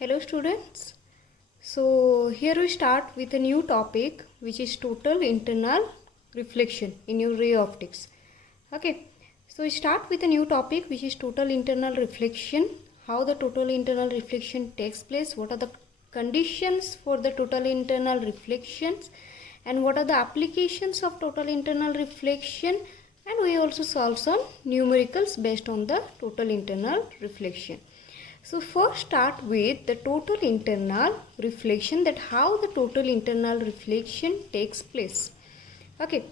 Hello students. So here we start with a new topic which is total internal reflection in your ray optics. Okay. So we start with a new topic which is total internal reflection. How the total internal reflection takes place, what are the conditions for the total internal reflections, and what are the applications of total internal reflection, and we also solve some numericals based on the total internal reflection. So first start with the total internal reflection, that how the total internal reflection takes place. Okay.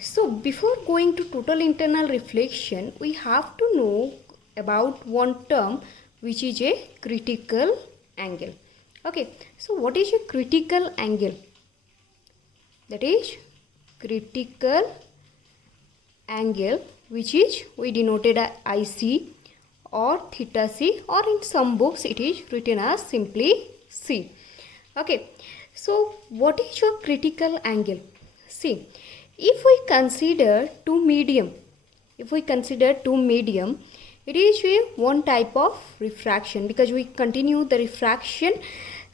So before going to total internal reflection, we have to know about one term which is a critical angle. Okay. So what is a critical angle? That is critical angle, which is we denoted as IC or theta c, or in some books it is written as simply C. Okay. So what is your critical angle? See, if we consider two medium, it is one type of refraction, because we continue the refraction.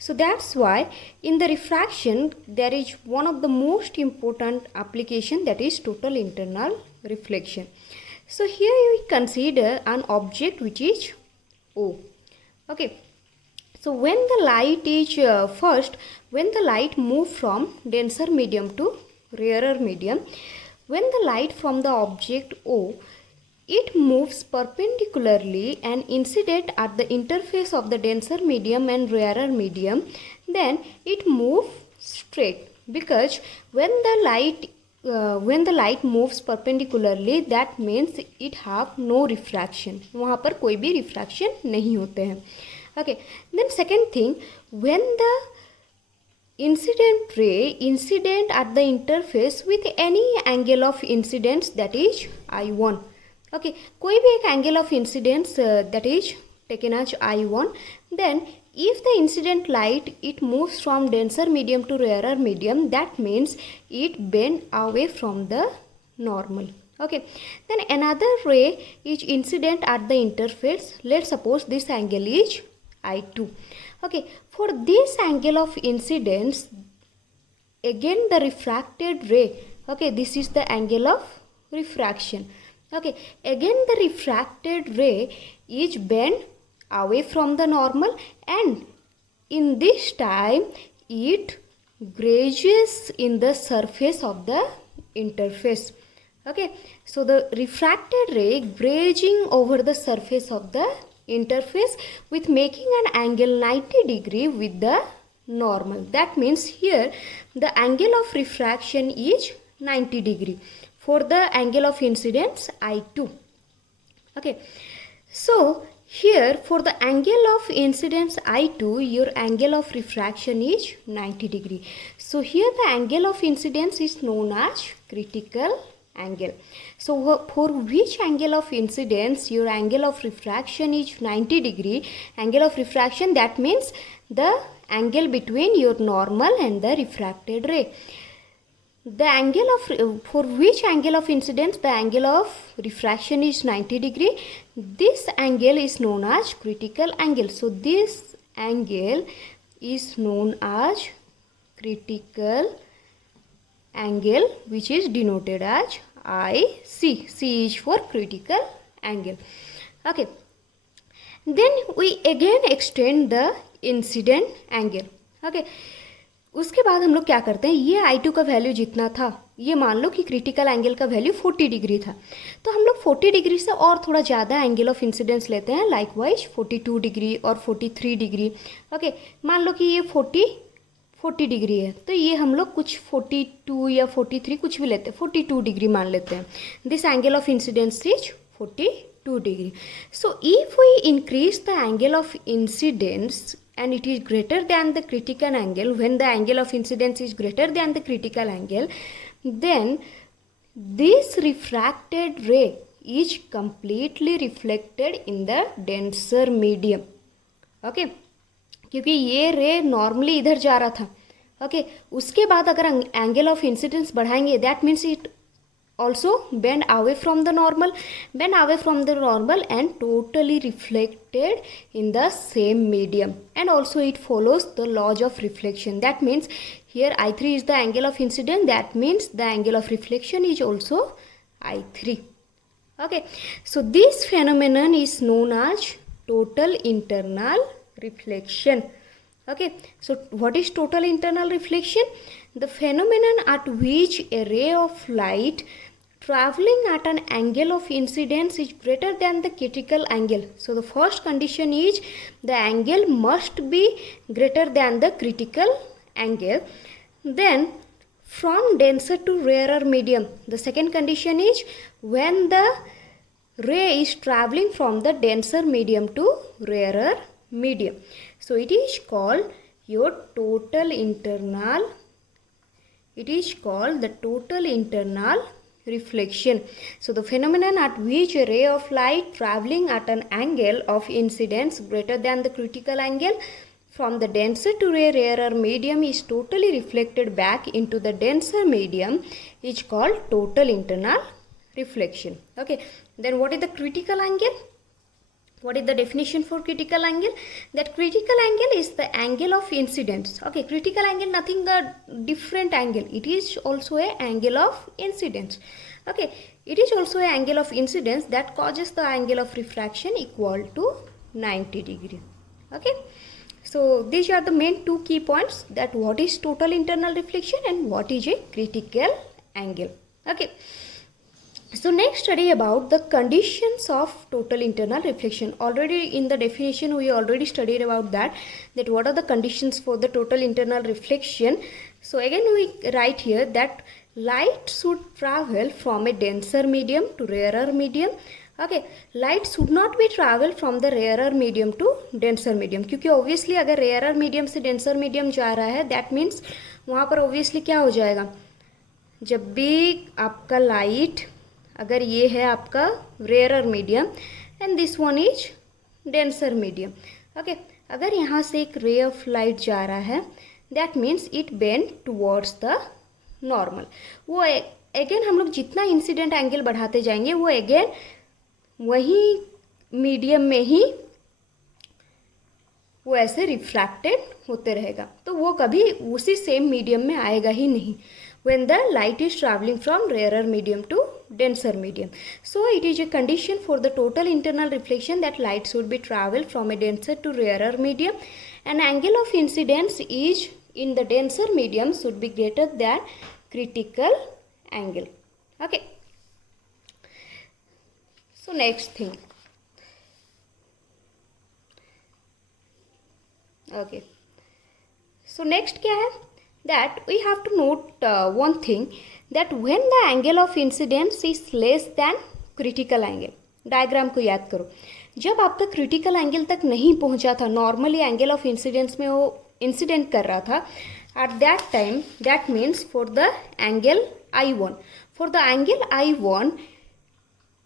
So that's why in the refraction there is one of the most important application, that is total internal reflection. So here we consider an object which is O. Okay. So when the light is when the light move from denser medium to rarer medium, when the light from the object O, it moves perpendicularly and incident at the interface of the denser medium and rarer medium, then it moves straight, because when the light moves perpendicularly, that means it have no refraction. वहाँ पर कोई भी refraction नहीं होते हैं. Okay. Then second thing, when the incident ray incident at the interface with any angle of incidence, that is I1. Okay. कोई भी एक angle of incidence that is taken as I1, then if the incident light it moves from denser medium to rarer medium, that means it bend away from the normal. Okay. Then another ray is incident at the interface. Let's suppose this angle is I2. Okay. For this angle of incidence, again the refracted ray, okay, this is the angle of refraction. Okay. Again the refracted ray is bent away from the normal, and in this time it grazes in the surface of the interface. Okay. So the refracted ray grazing over the surface of the interface with making an angle 90 degree with the normal. That means here the angle of refraction is 90 degree for the angle of incidence I2. Okay. So here for the angle of incidence I2, your angle of refraction is 90 degree. So here the angle of incidence is known as critical angle. So for which angle of incidence your angle of refraction is 90 degree, angle of refraction, that means the angle between your normal and the refracted ray. The angle of for which angle of incidence the angle of refraction is 90 degree, this angle is known as critical angle. So this angle is known as critical angle, which is denoted as IC. C is for critical angle. Okay. Then we again extend the incident angle. Okay. उसके बाद हम लोग क्या करते हैं, ये I2 का value जितना था, ये मान लो कि क्रिटिकल एंगल का वैल्यू 40 डिग्री था, तो हम लोग 40 डिग्री से और थोड़ा ज़्यादा एंगल ऑफ इंसिडेंस लेते हैं, लाइकवाइज 42 डिग्री और 43 डिग्री. ओके. मान लो कि ये 40 डिग्री है, तो ये हम लोग कुछ 42 या 43 कुछ भी लेते हैं, 42 डिग्री मान लेते हैं. This angle of incidence is 42 degree. So if we increase the angle of incidence and it is greater than the critical angle, when the angle of incidence is greater than the critical angle, then this refracted ray is completely reflected in the denser medium. Okay. क्योंकि ये रे normally इधर जा रहा था. Okay. उसके बाद अगर एंगल ऑफ इंसिडेंस बढ़ाएंगे, that means also bend away from the normal and totally reflected in the same medium. And also it follows the laws of reflection. That means here I3 is the angle of incidence, that means the angle of reflection is also I3. Okay, so this phenomenon is known as total internal reflection. Okay, so what is total internal reflection? The phenomenon at which a ray of light traveling at an angle of incidence is greater than the critical angle. So the first condition is the angle must be greater than the critical angle. Then from denser to rarer medium. The second condition is when the ray is traveling from the denser medium to rarer medium. So it is called your total internal, it is called the total internal reflection. So the phenomenon at which a ray of light traveling at an angle of incidence greater than the critical angle from the denser to rarer medium is totally reflected back into the denser medium is called total internal reflection. Okay, then what is the critical angle? What is the definition for critical angle? That critical angle is the angle of incidence. Okay, critical angle nothing the different angle. It is also a angle of incidence. Okay, it is also a angle of incidence that causes the angle of refraction equal to 90 degree. Okay, so these are the main two key points, that what is total internal reflection and what is a critical angle. Okay. So next study about the conditions of total internal reflection. Already in the definition we already studied about that what are the conditions for the total internal reflection. So again we write here that light should travel from a denser medium to rarer medium. Okay, light should not be travel from the rarer medium to denser medium, क्योंकि obviously अगर rarer medium से denser medium जा रहा है that means वहाँ पर obviously क्या हो जाएगा, जब भी आपका light अगर ये है आपका rare medium and this one is denser medium. Okay, अगर यहाँ से एक रे ऑफ लाइट जा रहा है that means it bend towards the normal. वो अगेन हम लोग जितना इंसिडेंट एंगल बढ़ाते जाएंगे वो अगेन वही मीडियम में ही वो ऐसे रिफ्रैक्टेड होते रहेगा, तो वो कभी उसी सेम मीडियम में आएगा ही नहीं when the light is traveling from rarer medium to denser medium. So it is a condition for the total internal reflection that light should be traveled from a denser to rarer medium, and angle of incidence is in the denser medium should be greater than critical angle. Okay, so next thing. Okay, so next क्या है, that we have to note one thing, that when the angle of incidence is less than critical angle. Diagram को याद करो, जब आपका critical angle तक नहीं पहुंचा था, नॉर्मली एंगल ऑफ इंसिडेंस में वो इंसिडेंट कर रहा था, at that time that means for the angle I1, for the angle I1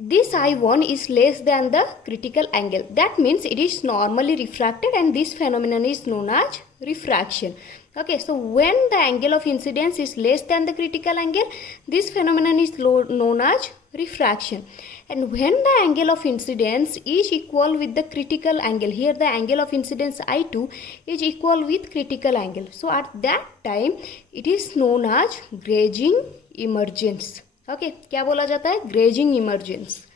this I1 is less than the critical angle, that means it is normally refracted and this phenomenon is known as refraction. Okay, so when the angle of incidence is less than the critical angle, this phenomenon is known as refraction. And when the angle of incidence is equal with the critical angle, here the angle of incidence I2 is equal with critical angle, so at that time it is known as grazing emergence. Okay, क्या बोला जाता है, grazing emergence.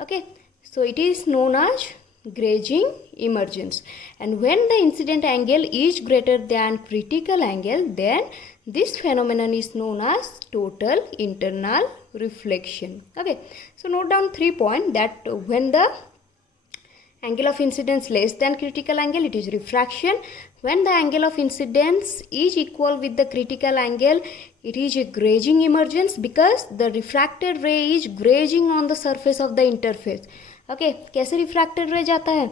Okay, so it is known as grazing emergence, and when the incident angle is greater than critical angle, then this phenomenon is known as total internal reflection. Okay, so note down 3 points, that when the angle of incidence less than critical angle, it is refraction. When the angle of incidence is equal with the critical angle, it is a grazing emergence, because the refracted ray is grazing on the surface of the interface. Okay, कैसे refracted रे जाता है,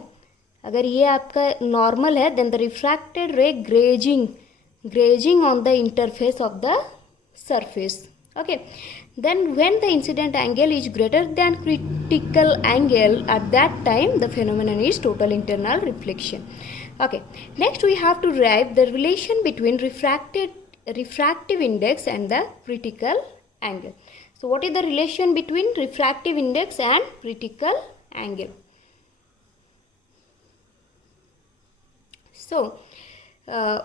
अगर ये आपका normal है then the refracted ray grazing on the interface of the surface. Okay, then when the incident angle is greater than critical angle, at that time the phenomenon is total internal reflection. Okay, next we have to derive the relation between refracted refractive index and the critical angle. So what is the relation between refractive index and critical angle? So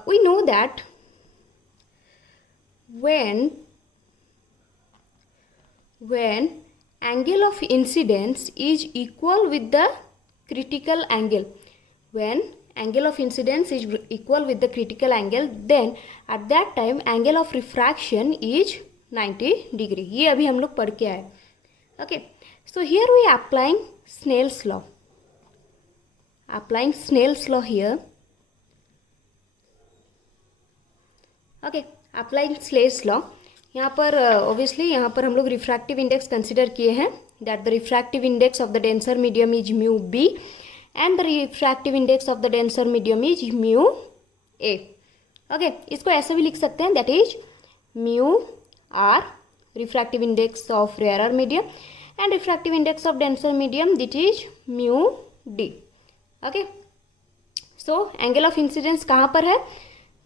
we know that when angle of incidence is equal with the critical angle, when angle of incidence is equal with the critical angle, then at that time angle of refraction is 90 degree. ये अभी हम लोग पढ़ के आए. Okay, so here we are applying Snell's law. Applying Snell's law here. Okay, applying Snell's law. यहाँ पर obviously यहाँ पर हम लोग refractive index consider किए हैं, that the refractive index of the denser medium is mu b and the refractive index of the denser medium is mu a. Okay, इसको ऐसे भी लिख सकते हैं, that is mu r refractive index of rarer medium and refractive index of denser medium, that is mu d. Okay, so angle of incidence कहाँ पर है?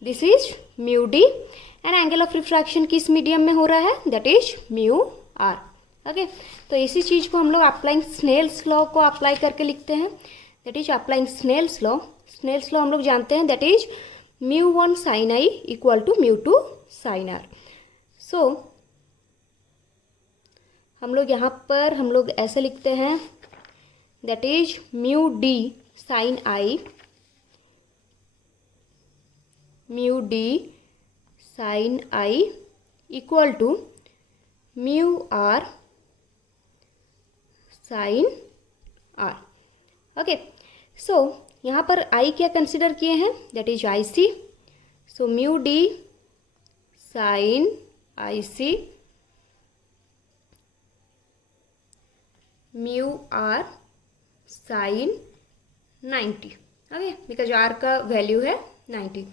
This is mu d and angle of refraction किस medium में हो रहा है? That is mu r. Okay, तो इसी चीज़ को हम लोग अप्लाइंग स्नेल्स लॉ को अप्लाई करके लिखते हैं, that is applying Snell's law. Snell's law हम लोग जानते हैं, that is mu1 sin I equal to mu2 sin r. So हम लोग यहाँ पर हम लोग ऐसे लिखते हैं, that is mu d sin I, mu d sin I equal to mu r sin r. Okay, so यहाँ पर I क्या कंसिडर किए हैं? That is IC. So mu d sin IC mu r sin 90. Okay, because r का value है 90.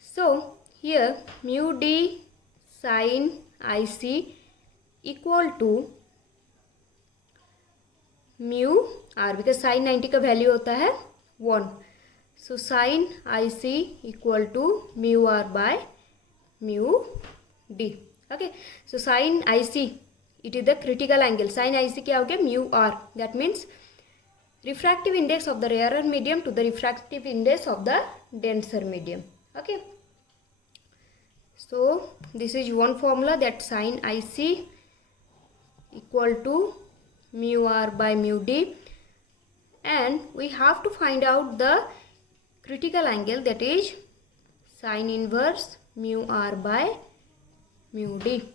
So here mu d sin IC equal to mu r, because sin 90 का value होता है 1. So sin IC equal to mu r by mu d. Okay, so sin IC, it is the critical angle. Sin IC क्या हो गया? Mu r. That means refractive index of the rarer medium to the refractive index of the denser medium. Okay, so this is one formula, that sin IC equal to mu r by mu d, and we have to find out the critical angle, that is sin inverse mu r by mu d.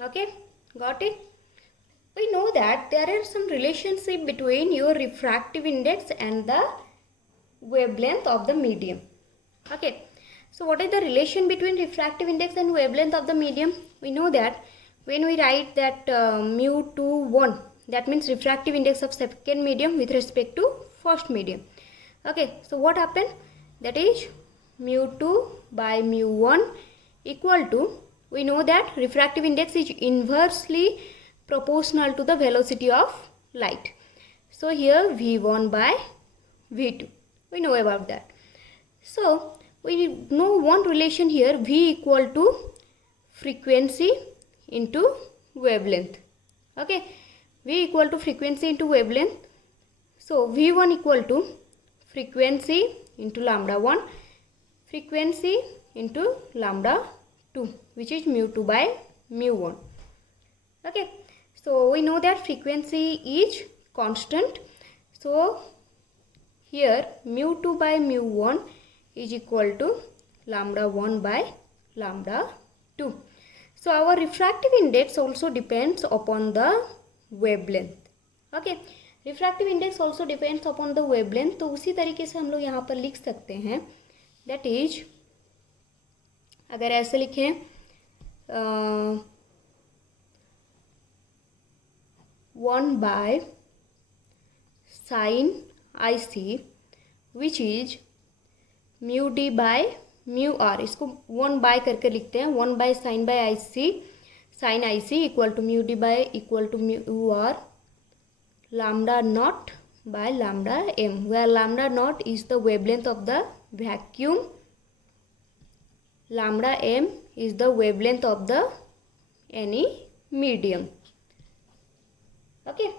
Okay, got it? We know that there is some relationship between your refractive index and the wavelength of the medium. Okay, so what is the relation between refractive index and wavelength of the medium? We know that when we write that mu21, that means refractive index of second medium with respect to first medium. Okay, so what happened? That is mu2 by mu1 equal to, we know that refractive index is inversely proportional to the velocity of light. So here v1 by v2, we know about that. So we know one relation here, v equal to frequency into wavelength. Okay, v equal to frequency into wavelength. So v1 equal to frequency into lambda 1, frequency into lambda 2, which is mu2 by mu1. Okay, so we know that frequency is constant. So here mu2 by mu1 is equal to lambda 1 by lambda 2. So our refractive index also depends upon the wavelength. Okay, refractive index also depends upon the wavelength. तो उसी तरीके से हम लोग यहाँ पर लिख सकते हैं, that is अगर ऐसे लिखें 1 by sin IC, which is mu d by mu r. इसको 1 by करके लिखते हैं, 1 by sin by IC, sin IC equal to mu d by equal to mu r lambda naught by lambda m, where lambda naught is the wavelength of the vacuum, lambda m is the wavelength of the any medium. Okay,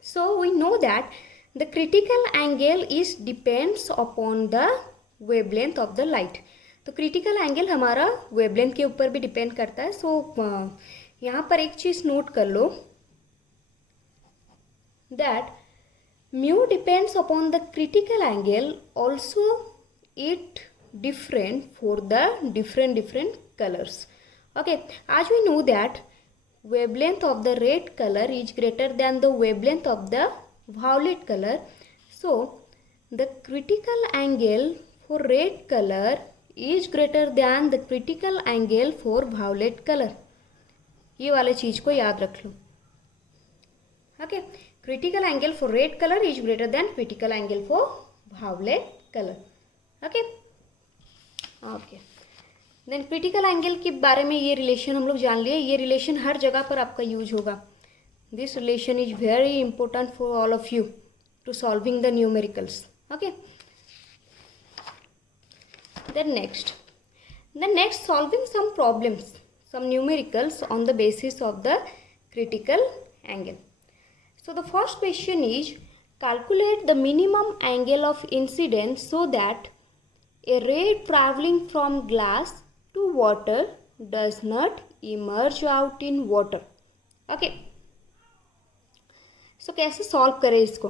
so we know that the critical angle is depends upon the wavelength of the light. तो critical angle हमारा wavelength के ऊपर भी depend करता है. सो यहाँ पर एक चीज़ नोट कर लो, that mu depends upon the critical angle, also it different for the different colors. Okay, as we know that wavelength of the red color is greater than the wavelength of the violet color, so the critical angle for red color is greater than the critical angle for violet color. ये वाले चीज को याद रख लो. Okay, critical angle for red color is greater than critical angle for violet color. Okay, okay, then critical angle के बारे में ये रिलेशन हम लोग जान लिए. ये रिलेशन हर जगह पर आपका यूज होगा. This relation is very important for all of you to solving the numericals. Okay, then next solving some problems, some numericals on the basis of the critical angle. So the first question is calculate the minimum angle of incidence so that a ray traveling from glass to water does not emerge out in water. Okay, so कैसे solve करें इसको?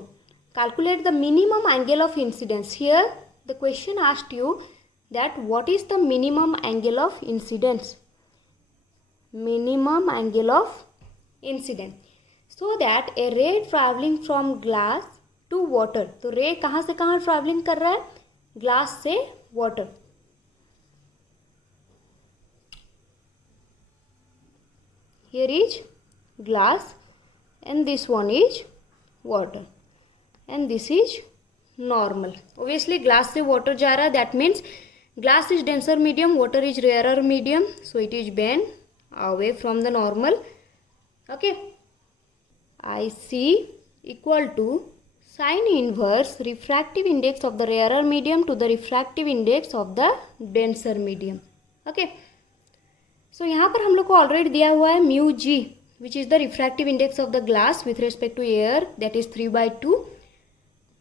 Calculate the minimum angle of incidence. Here the question asked you that what is the minimum angle of incidence? Minimum angle of incidence. So that a ray traveling from glass to water. तो ray कहाँ से कहाँ traveling कर रहा है? Glass से water. Here is glass and this one is water and this is normal. Obviously glass से water जा रहा है, that means glass is denser medium, water is rarer medium, so it is bent away from the normal. Okay, IC equal to sin inverse refractive index of the rarer medium to the refractive index of the denser medium. Okay, so यहाँ पर हम लोग को already दिया हुआ है mu G, which is the refractive index of the glass with respect to air, that is 3/2.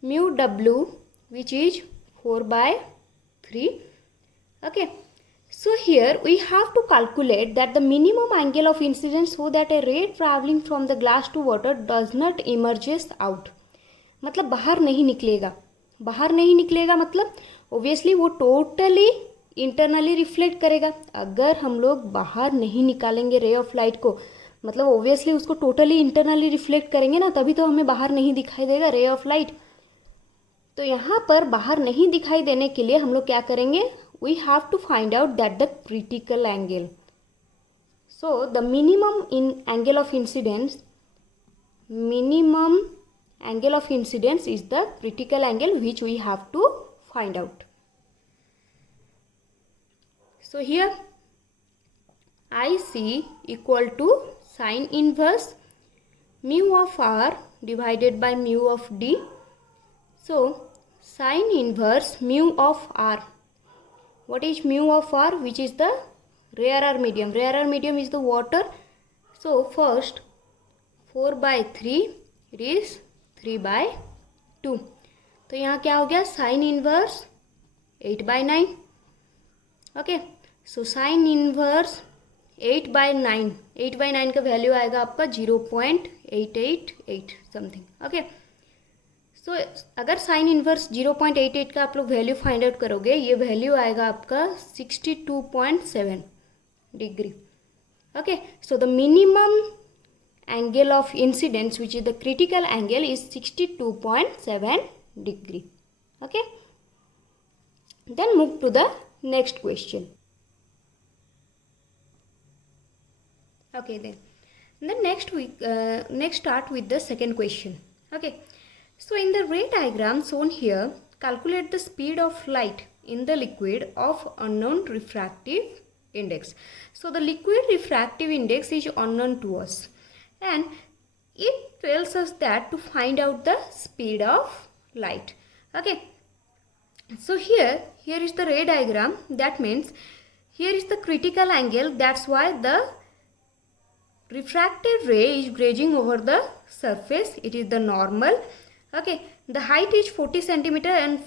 Mu W which is 4/3. Okay, so here we have to calculate that the minimum angle of incidence so that a ray traveling from the glass to water does not emerges out. मतलब बाहर नहीं निकलेगा. बाहर नहीं निकलेगा मतलब obviously वो totally internally reflect करेगा. अगर हम लोग बाहर नहीं निकालेंगे रे ऑफ लाइट को, मतलब ओब्वियसली उसको टोटली इंटरनली रिफ्लेक्ट करेंगे ना, तभी तो हमें बाहर नहीं दिखाई देगा रे ऑफ लाइट. तो यहाँ पर बाहर नहीं दिखाई देने के लिए हम लोग क्या करेंगे? We have to find out that the critical angle. So the minimum in angle of incidence, minimum angle of incidence is the critical angle which we have to find out. So here IC equal to sin inverse mu of R divided by mu of D. So sin inverse mu of R. What is mu of R? Which is the rarer medium. Rarer medium is the water. So first 4/3, it is 3/2. तो यहाँ क्या हो गया? Sine inverse 8/9. Okay, so sine inverse 8/9. 8/9 का value आएगा आपका 0.888 something. Okay, सो अगर sine inverse 0.88 का आप लोग वैल्यू फाइंड आउट करोगे, ये वैल्यू आएगा आपका 62.7 degree. Okay, so the minimum angle of incidence which is the critical angle is 62.7 degree. Okay, then move to the next question. Okay, then next start with the second question. Okay, so in the ray diagram shown here, calculate the speed of light in the liquid of unknown refractive index. So the liquid refractive index is unknown to us, and it tells us that to find out the speed of light. Okay, So here is the ray diagram. That means here is the critical angle. That's why the refracted ray is grazing over the surface. It is the normal. Okay, the height is 40 centimeter and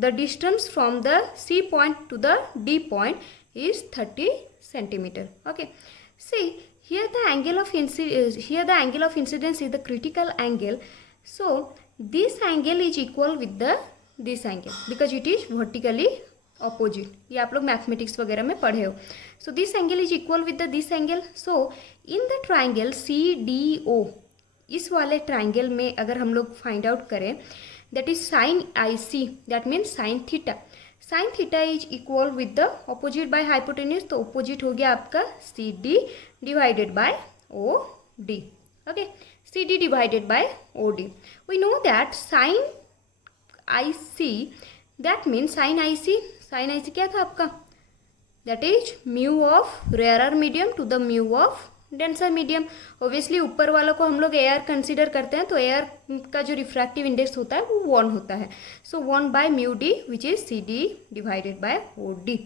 the distance from the C point to the D point is 30 centimeter. Okay, see here the angle of incidence is the critical angle. So this angle is equal with the this angle because it is vertically opposite. ये आप लोग mathematics वगैरह में पढ़े हो. So this angle is equal with the this angle. So in the triangle CDO, इस वाले triangle में अगर हम लोग फाइंड आउट करें, that is sine IC, that means sine theta. Sine theta is equal with the opposite by hypotenuse. तो opposite हो गया आपका CD divided by OD. Okay, CD divided by OD. We know that sine IC, that means sine IC क्या था आपका, that is mu of rarer medium to the mu of denser medium. Obviously ऊपर वालों को हम लोग air consider करते हैं, तो एयर का जो रिफ्रैक्टिव इंडेक्स होता है वो 1 होता है. So 1 by mu D which is CD divided by OD.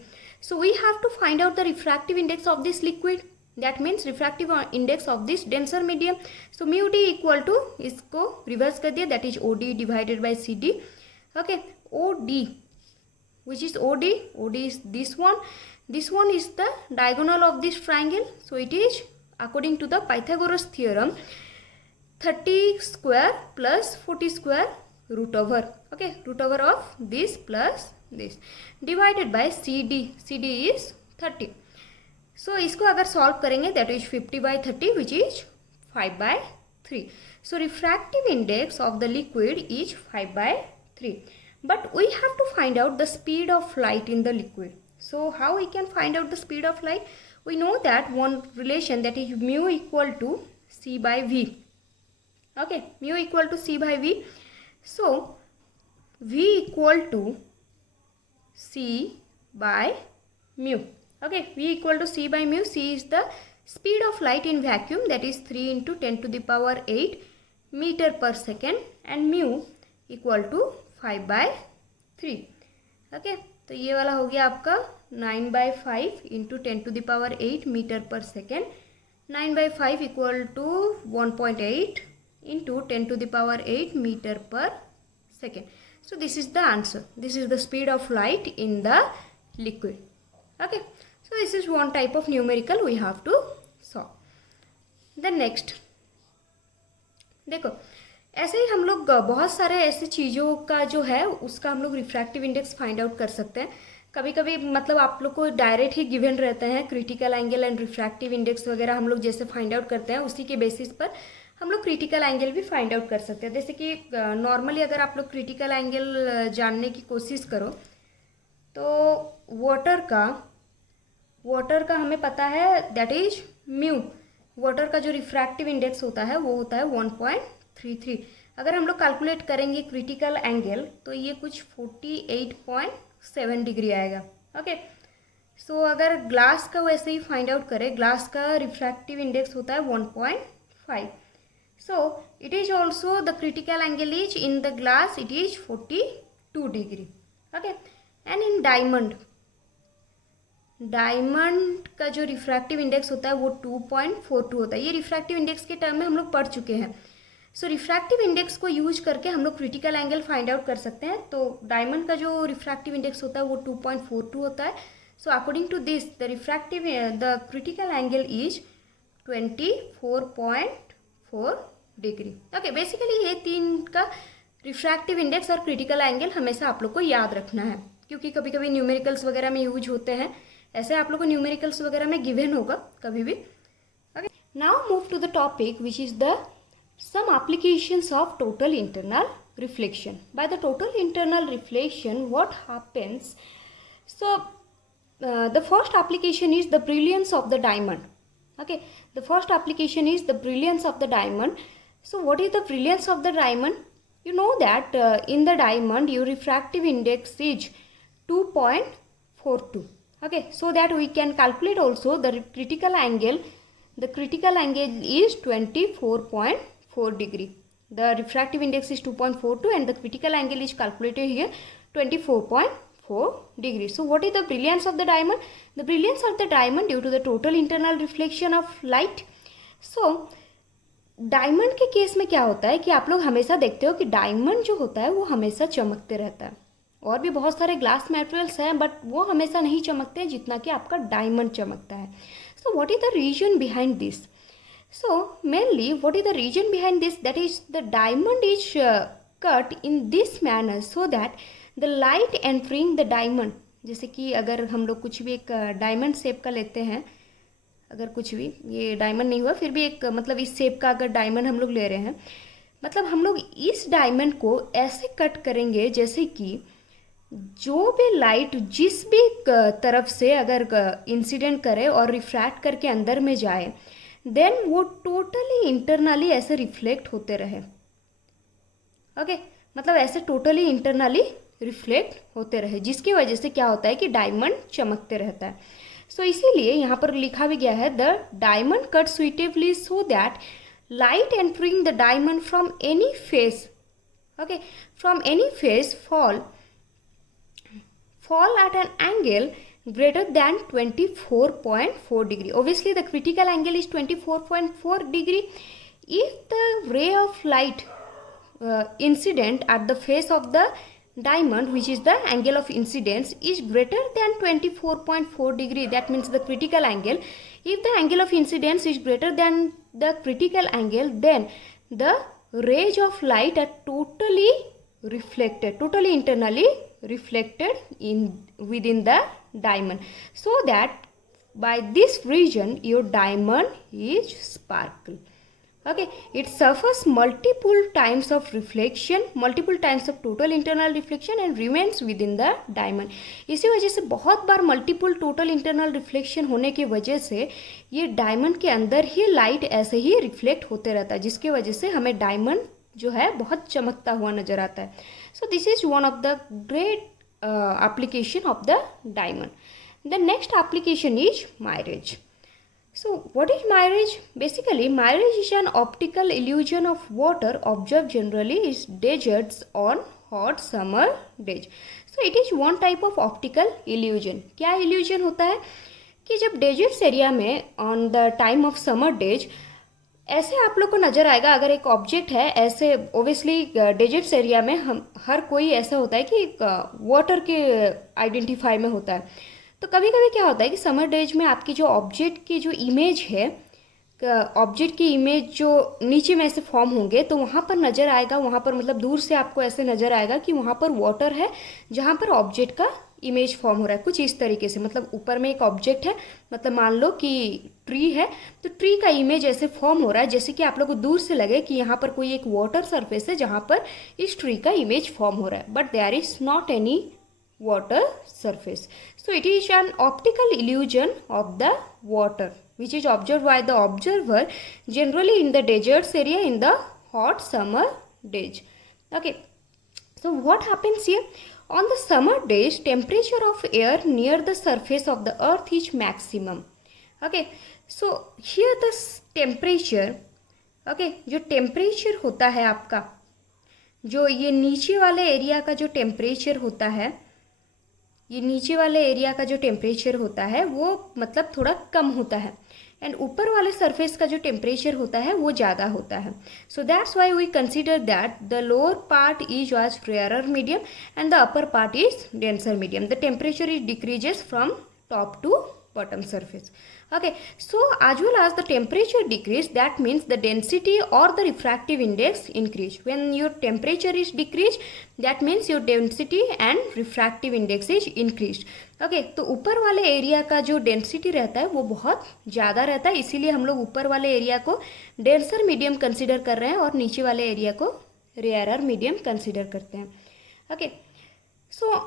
So we have to find out the refractive index of this liquid, that means refractive index of this denser medium. So mu D equal to, इसको reverse कर दिया, that is OD divided by CD. Okay, OD which is OD is this one is the diagonal of this triangle. So it is according to the Pythagoras theorem 30 square plus 40 square root over, okay, root over of this plus this divided by CD is 30. So इसको अगर solve करेंगे that is 50 by 30 which is 5 by 3. So refractive index of the liquid is 5 by 3. But we have to find out the speed of light in the liquid. So how we can find out the speed of light? We know that one relation, that is mu equal to C by V. Okay, mu equal to C by V. So V equal to C by mu. Okay, V equal to C by mu. C is the speed of light in vacuum, that is 3 into 10 to the power 8 meter per second, and mu equal to 5 by 3. Okay, तो ये वाला हो गया आपका 9 by 5 into 10 to the power 8 metre per second. 9 by 5 equal to 1.8 into 10 to the power 8 metre per second. So this is the answer. This is the speed of light in the liquid. Okay, so this is one type of numerical we have to solve. The next, देखो ऐसे ही हम लोग बहुत सारे ऐसे चीज़ों का जो है उसका हम लोग रिफ्रैक्टिव इंडेक्स फाइंड आउट कर सकते हैं. कभी कभी मतलब आप लोग को डायरेक्ट ही गिवन रहते हैं critical angle and refractive index वगैरह, हम लोग जैसे फाइंड आउट करते हैं उसी के बेसिस पर हम लोग क्रिटिकल एंगल भी फाइंड आउट कर सकते हैं. जैसे कि नॉर्मली अगर आप लोग क्रिटिकल एंगल जानने की कोशिश करो तो वाटर का हमें पता है दैट इज म्यू. वाटर का जो रिफ्रैक्टिव इंडेक्स होता है वो होता है 1.33. अगर हम लोग कैलकुलेट करेंगे क्रिटिकल एंगल तो ये कुछ 48.7 डिग्री आएगा. ओके, सो अगर ग्लास का वैसे ही फाइंड आउट करें, ग्लास का रिफ्रैक्टिव इंडेक्स होता है 1.5. सो it is also the critical angle is in the glass it is 42 degree. Okay, and in diamond का जो रिफ्रैक्टिव इंडेक्स होता है वो 2.42 होता है. ये रिफ्रैक्टिव इंडेक्स के टर्म में हम लोग पढ़ चुके हैं. सो रिफ्रैक्टिव इंडेक्स को यूज करके हम लोग क्रिटिकल एंगल फाइंड आउट कर सकते हैं. तो डायमंड का जो रिफ्रैक्टिव इंडेक्स होता है वो 2.42 होता है. So according to this the critical angle is 24.4 degree. Okay, basically ये तीन का रिफ्रैक्टिव इंडेक्स और क्रिटिकल एंगल हमेशा आप लोग को याद रखना है, क्योंकि कभी कभी न्यूमेरिकल्स वगैरह में यूज होते हैं. ऐसे आप लोग को न्यूमेरिकल्स वगैरह में गिवन होगा कभी भी. Okay, now move to the topic which is the some applications of total internal reflection. By the total internal reflection, what happens? So the first application is the brilliance of the diamond. Okay, the first application is the brilliance of the diamond. So what is the brilliance of the diamond? You know that in the diamond your refractive index is 2.42. Okay, so that we can calculate also the critical angle. The critical angle is 24.4 degree. The refractive index is 2.42 and the critical angle is calculated here 24.4 degree. So what is the brilliance of the diamond? The brilliance of the diamond due to the total internal reflection of light. So diamond के case में क्या होता है कि आप लोग हमेशा देखते हो कि डायमंड जो होता है वो हमेशा चमकते रहता है. और भी बहुत सारे ग्लास मटेरियल्स हैं बट वो हमेशा नहीं चमकते हैं जितना कि आपका डायमंड चमकता है. So what is the reason behind this? So mainly what is the reason behind this, that is the diamond is cut in this manner so that the light entering the diamond. जैसे कि अगर हम लोग कुछ भी एक diamond shape का लेते हैं, अगर कुछ भी ये डायमंड नहीं हुआ फिर भी एक मतलब इस शेप का अगर डायमंड हम लोग ले रहे हैं, मतलब हम लोग इस डायमंड को ऐसे कट करेंगे जैसे कि जो भी लाइट जिस भी तरफ से अगर इंसिडेंट करे और रिफ्रैक्ट करके अंदर में जाए, देन वो टोटली इंटरनली ऐसे रिफ्लेक्ट होते रहे. ओके मतलब ऐसे टोटली इंटरनली रिफ्लेक्ट होते रहे, जिसकी वजह से क्या होता है कि डायमंड चमकते रहता है. सो इसीलिए यहाँ पर लिखा भी गया है the diamond cut suitably so that light entering the diamond from any face, okay from any face fall at an angle greater than 24.4 degree. Obviously the critical angle is 24.4 degree. If the ray of light incident at the face of the diamond, which is the angle of incidence, is greater than 24.4 degree, that means the critical angle. If the angle of incidence is greater than the critical angle, then the rays of light are totally reflected, totally internally reflected in within the diamond, so that by this reason your diamond is sparkle. Okay, it suffers multiple times of reflection, multiple times of total internal reflection and remains within the diamond. इसी वजह से बहुत बार multiple total internal reflection होने की वजह से ये diamond के अंदर ही लाइट ऐसे ही रिफ्लेक्ट होते रहता है, जिसकी वजह से हमें डायमंड जो है बहुत चमकता हुआ नजर आता है. So this is one of the great application of the diamond. The next application is mirage. So what is mirage? Basically mirage is an optical illusion of water observed generally in deserts on hot summer days. So it is one type of optical illusion. क्या illusion होता है कि जब deserts area में on the time of summer days ऐसे आप लोग को नज़र आएगा, अगर एक ऑब्जेक्ट है ऐसे, ओबियसली डेजर्ट्स एरिया में हम हर कोई ऐसा होता है कि वाटर के आइडेंटिफाई में होता है. तो कभी कभी क्या होता है कि समर डेज में आपकी जो ऑब्जेक्ट की जो इमेज है, ऑब्जेक्ट की इमेज जो नीचे में ऐसे फॉर्म होंगे तो वहाँ पर नज़र आएगा, वहाँ पर मतलब दूर से आपको ऐसे नज़र आएगा कि वहाँ पर वाटर है जहाँ पर ऑब्जेक्ट का इमेज फॉर्म हो रहा है. कुछ इस तरीके से, मतलब ऊपर में एक ऑब्जेक्ट है, मतलब मान लो कि ट्री है तो ट्री का इमेज ऐसे फॉर्म हो रहा है जैसे कि आप लोग को दूर से लगे कि यहाँ पर कोई एक वाटर सरफेस है जहाँ पर इस ट्री का इमेज फॉर्म हो रहा है, but there is not any water surface. So it is an optical illusion of the water which is observed by the observer generally in the deserts area in the hot summer days. Okay, so what happens here? On the summer days temperature of air near the surface of the earth is maximum. Okay, so here the temperature, okay, जो temperature होता है आपका, जो ये नीचे वाले area का जो टेम्परेचर होता है, ये नीचे वाले एरिया का जो टेम्परेचर होता है वो मतलब थोड़ा कम होता है, एंड ऊपर वाले सरफेस का जो टेम्परेचर होता है वो ज़्यादा होता है. So that's why we consider that the lower part is was rarer medium and the upper part is denser medium. The temperature is decreases from top to bottom surface. Okay, so as well as the temperature decrease, that means the density or the refractive index increase. When your temperature is decreased, that means your density and refractive index is increased. Okay, तो ऊपर वाले area का जो density रहता है वो बहुत ज़्यादा रहता है, इसीलिए हम लोग ऊपर वाले एरिया को डेंसर मीडियम कंसिडर कर रहे हैं और नीचे वाले एरिया को रेयरर मीडियम कंसिडर करते हैं. Okay, so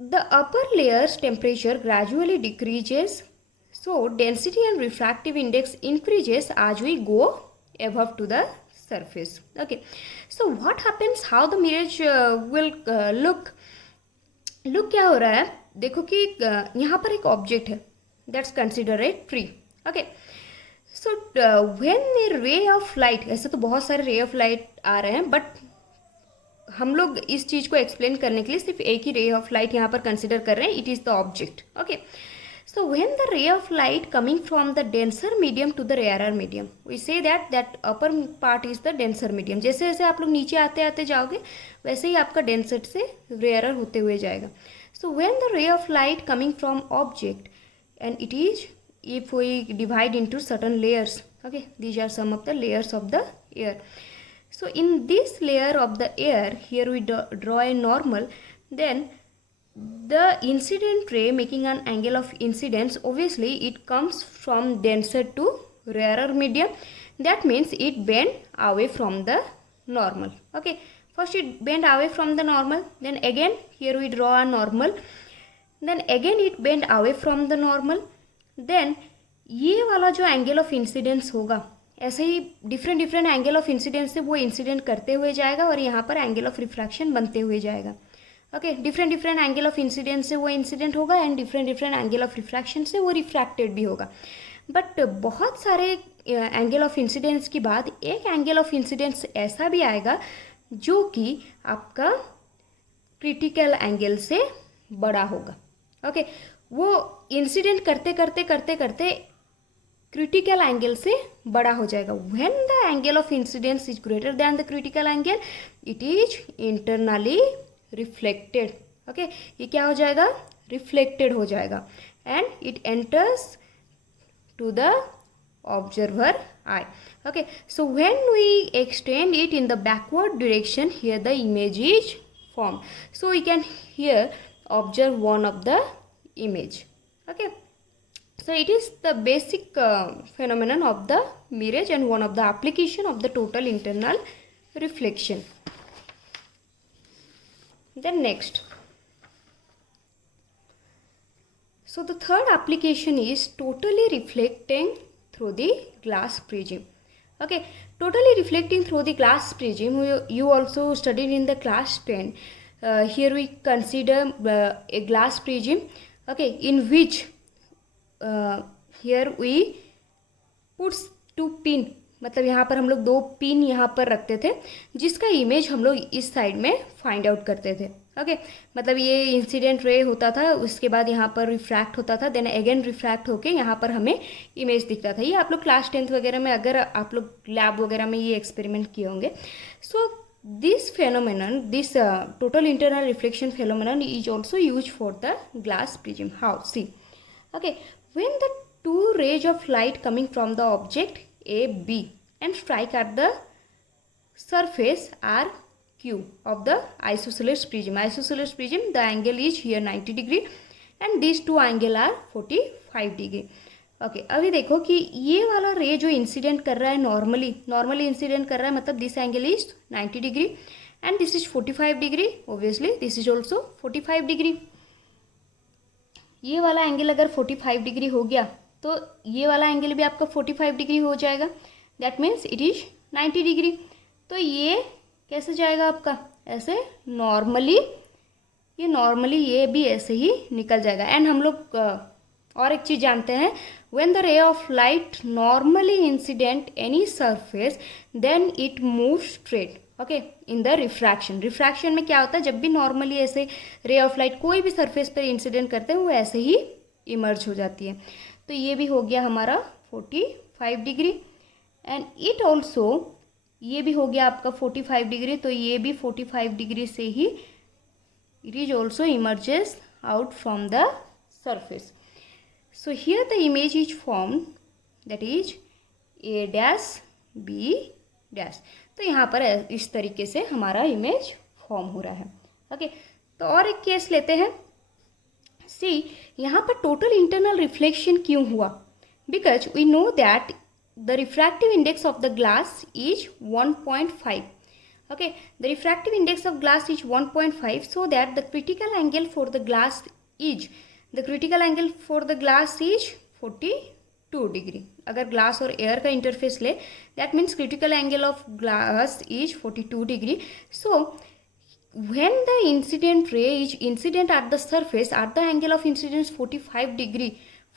the upper layers temperature gradually decreases, so density and refractive index increases as we go above to the surface. Okay, so what happens, how the mirage will look क्या हो रहा है, देखो कि यहाँ पर एक ऑब्जेक्ट है, that's considered a tree. Okay, so when a ray of light, ऐसे तो बहुत सारे ray of light आ रहे हैं, but हम लोग इस चीज़ को एक्सप्लेन करने के लिए सिर्फ एक ही रे ऑफ लाइट यहाँ पर कंसिडर कर रहे हैं, it is the object. Okay, so when the ray of light coming from the denser medium to the rarer medium, we say that upper part is the denser medium. जैसे जैसे आप लोग नीचे आते आते जाओगे वैसे ही आपका denser से rarer होते हुए जाएगा. So when the ray of light coming from object, and it is, if we divide into certain layers, okay, these are some of the layers of the air. So in this layer of the air, here we draw a normal, then the incident ray making an angle of incidence, obviously it comes from denser to rarer medium. That means it bend away from the normal. Okay, first it bend away from the normal, then again here we draw a normal, then again it bend away from the normal. Then ये वाला जो angle of incidence होगा, ऐसे ही different different angle of incidence से वो incident करते हुए जाएगा और यहाँ पर एंगल ऑफ रिफ्रैक्शन बनते हुए जाएगा. Okay, different different angle of incidence से वो इंसिडेंट होगा and different different angle of refraction से वो रिफ्रैक्टेड भी होगा. बट बहुत सारे एंगल ऑफ इंसिडेंस के बाद एक एंगल ऑफ इंसिडेंस ऐसा भी आएगा जो कि आपका क्रिटिकल एंगल से बड़ा होगा. ओके, वो इंसिडेंट करते करते करते करते क्रिटिकल एंगल से बड़ा हो जाएगा. When the angle of incidence is greater than the critical angle, it is internally reflected. Okay, ये क्या हो जाएगा, रिफ्लेक्टेड हो जाएगा and it enters to the observer eye. Okay, so when we extend it in the backward direction, here the image is form. So we can here observe one of the image. Okay, so it is the basic phenomenon of the mirage and one of the application of the total internal reflection. Then next, so the third application is totally reflecting through the glass prism. Okay, totally reflecting through the glass prism, you also studied in the class 10. Here we consider a glass prism. Okay, in which here we put two pin, मतलब यहाँ पर हम लोग दो pin यहाँ पर रखते थे जिसका इमेज हम लोग इस साइड में फाइंड आउट करते थे. ओके, मतलब ये इंसिडेंट रे होता था, उसके बाद यहाँ पर रिफ्रैक्ट होता था, देन अगेन रिफ्रैक्ट होके यहाँ पर हमें इमेज दिखता था. ये आप लोग क्लास 10th वगैरह में, अगर आप लोग लैब वगैरह में ये एक्सपेरिमेंट किए होंगे. सो this phenomenon, this total internal reflection phenomenon is also used for the glass prism. How? See, okay, when the two rays of light coming from the object A, B and strike at the surface R, Q of the isosceles prism. Isosceles prism, the angle is here 90 degree and these two angle are 45 degree. Okay, अभी देखो कि ये वाला रे जो incident कर रहा है नॉर्मली इंसिडेंट कर रहा है, मतलब this angle is 90 degree and this is 45 degree. Obviously this is also 45 degree. ये वाला एंगल अगर 45 डिग्री हो गया तो ये वाला एंगल भी आपका 45 डिग्री हो जाएगा. That means it is 90 degree. तो ये कैसे जाएगा आपका, ऐसे नॉर्मली ये भी ऐसे ही निकल जाएगा. एंड हम लोग और एक चीज़ जानते हैं, when the ray of light normally incident any surface then it moves straight. okay, in the refraction में क्या होता है, जब भी नॉर्मली ऐसे रे ऑफ लाइट कोई भी सरफेस पर इंसिडेंट करते हैं वो ऐसे ही इमर्ज हो जाती है. तो ये भी हो गया हमारा 45 डिग्री एंड इट ऑल्सो, ये भी हो गया आपका 45 डिग्री. तो ये भी 45 डिग्री से ही it is also emerges out from the surface. So here the image is formed, that is A dash B dash. तो यहाँ पर इस तरीके से हमारा इमेज फॉर्म हो रहा है. ओके, तो और एक केस लेते हैं. सी, यहाँ पर टोटल इंटरनल रिफ्लेक्शन क्यों हुआ, because we know that the refractive index of the glass is 1.5. okay, the refractive index of glass is 1.5, so that the critical angle for the glass is 42 degree. अगर glass और air का interface ले, that means critical angle of glass is 42 degree. So when the incident ray is incident at the surface, at the angle of incidence 45 degree,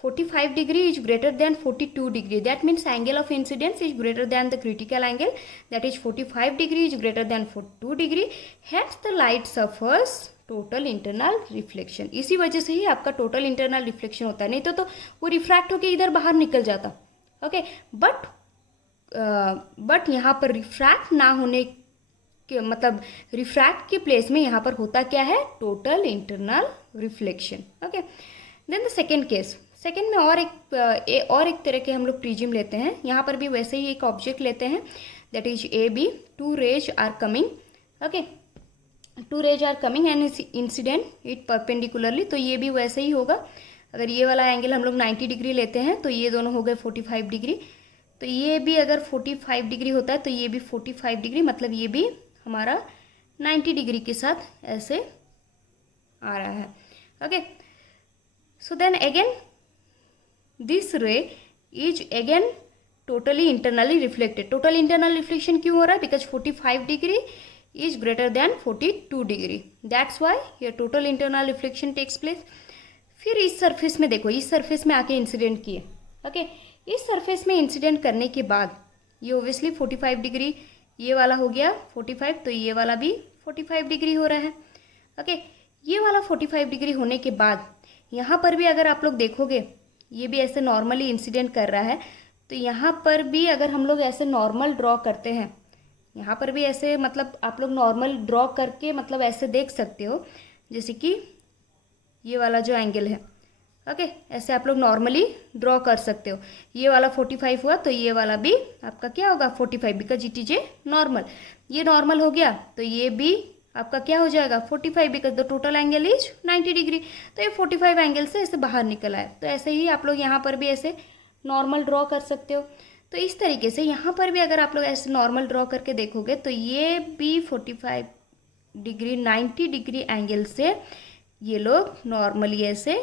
45 degree is greater than 42 degree. That means angle of incidence is greater than the critical angle, that is 45 degree is greater than 42 degree. Hence the light suffers total internal reflection. इसी वजह से ही आपका total internal reflection होता है, नहीं तो वो refract होके इधर बाहर निकल जाता. ओके, बट यहाँ पर रिफ्रैक्ट ना होने के मतलब रिफ्रैक्ट के प्लेस में यहाँ पर होता क्या है, total internal reflection. Okay, then the second case. Second में और एक तरह के हम लोग प्रिज्म लेते हैं. यहाँ पर भी वैसे ही एक ऑब्जेक्ट लेते हैं, that is A B. Two rays are coming. Okay, two rays are coming and incident it perpendicularly. तो ये भी वैसे ही होगा. अगर ये वाला एंगल हम लोग 90 डिग्री लेते हैं तो ये दोनों हो गए 45 डिग्री. तो ये भी अगर 45 डिग्री होता है तो ये भी 45 डिग्री, मतलब ये भी हमारा 90 डिग्री के साथ ऐसे आ रहा है. Okay, so then again this ray is again totally internally reflected. Total internal reflection क्यों हो रहा है, because 45 degree is greater than 42 degree. That's why your total internal reflection takes place. फिर इस सरफेस में देखो, इस सरफेस में आके इंसिडेंट किए. ओके, इस सरफेस में इंसिडेंट करने के बाद ये ओब्वियसली 45 डिग्री ये वाला हो गया 45, तो ये वाला भी 45 डिग्री हो रहा है. ओके, ये वाला 45 डिग्री होने के बाद यहाँ पर भी अगर आप लोग देखोगे ये भी ऐसे नॉर्मली इंसिडेंट कर रहा है. तो यहाँ पर भी अगर हम लोग ऐसे नॉर्मल ड्रॉ करते हैं, यहाँ पर भी ऐसे मतलब आप लोग नॉर्मल ड्रॉ करके मतलब ऐसे देख सकते हो, जैसे कि ये वाला जो एंगल है. ओके, ऐसे आप लोग नॉर्मली ड्रॉ कर सकते हो. ये वाला 45 हुआ तो ये वाला भी आपका क्या होगा 45, because it is a normal. ये नॉर्मल हो गया तो ये भी आपका क्या हो जाएगा 45, because the total angle is 90 degree. तो ये 45 एंगल से ऐसे बाहर निकल आए. तो ऐसे ही आप लोग यहाँ पर भी ऐसे नॉर्मल ड्रॉ कर सकते हो. तो इस तरीके से यहाँ पर भी अगर आप लोग ऐसे नॉर्मल ड्रॉ करके देखोगे तो ये भी 45 डिग्री 90 डिग्री एंगल से ये लोग नॉर्मली ऐसे